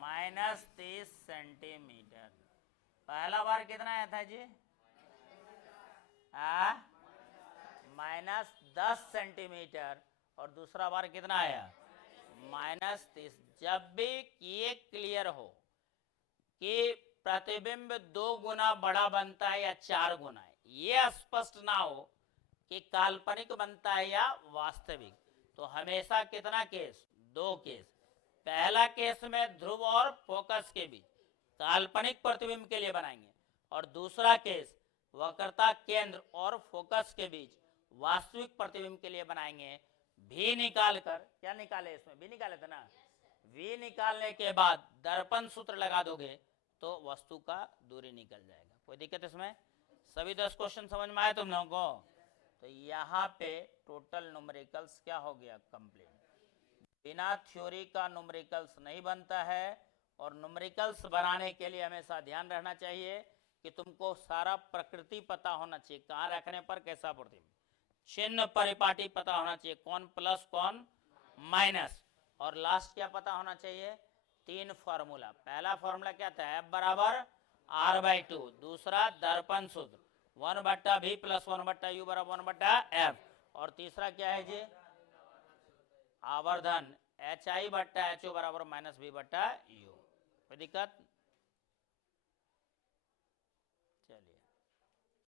-30 सेंटीमीटर। पहला बार कितना आया था जी? -10 सेंटीमीटर, और दूसरा बार कितना आया? -30। जब भी ये क्लियर हो कि प्रतिबिंब 2 गुना बड़ा बनता है या 4 गुना है, ये स्पष्ट ना हो कि काल्पनिक बनता है या वास्तविक, तो हमेशा कितना केस? 2 केस। पहला केस में ध्रुव और फोकस के बीच काल्पनिक प्रतिबिंब के लिए बनाएंगे, और दूसरा केस वक्रता केंद्र और फोकस के बीच वास्तविक प्रतिबिंब के लिए बनाएंगे। भी निकाल कर, क्या निकाले इसमें? भी निकाले थे ना। v निकालने के बाद दर्पण सूत्र लगा दोगे तो वस्तु का दूरी निकल जाएगा। कोई दिक्कत इसमें? सभी 10 क्वेश्चन समझ में आए तुम लोगों को? तो यहाँ पे टोटल न्यूमेरिकल्स क्या हो गया? कंप्लीट। बिना थ्योरी का न्यूमेरिकल्स नहीं बनता है, और न्यूमेरिकल्स बनाने के लिए हमेशा ध्यान रखना चाहिए कि तुमको सारा प्रकृति पता होना चाहिए, कहाँ रखने पर कैसा प्रतिबिंब, चिन्ह परिपाटी पता होना चाहिए, कौन प्लस कौन माइनस, और लास्ट क्या पता होना चाहिए? 3 फॉर्मूला। पहला फॉर्मूला क्या था? F बराबर R/2, दूसरा दर्पण सूत्र 1/v + 1/u बराबर 1/f, और तीसरा क्या है जी? आवर्धन HI/HO बराबर -v/u। कोई दिक्कत?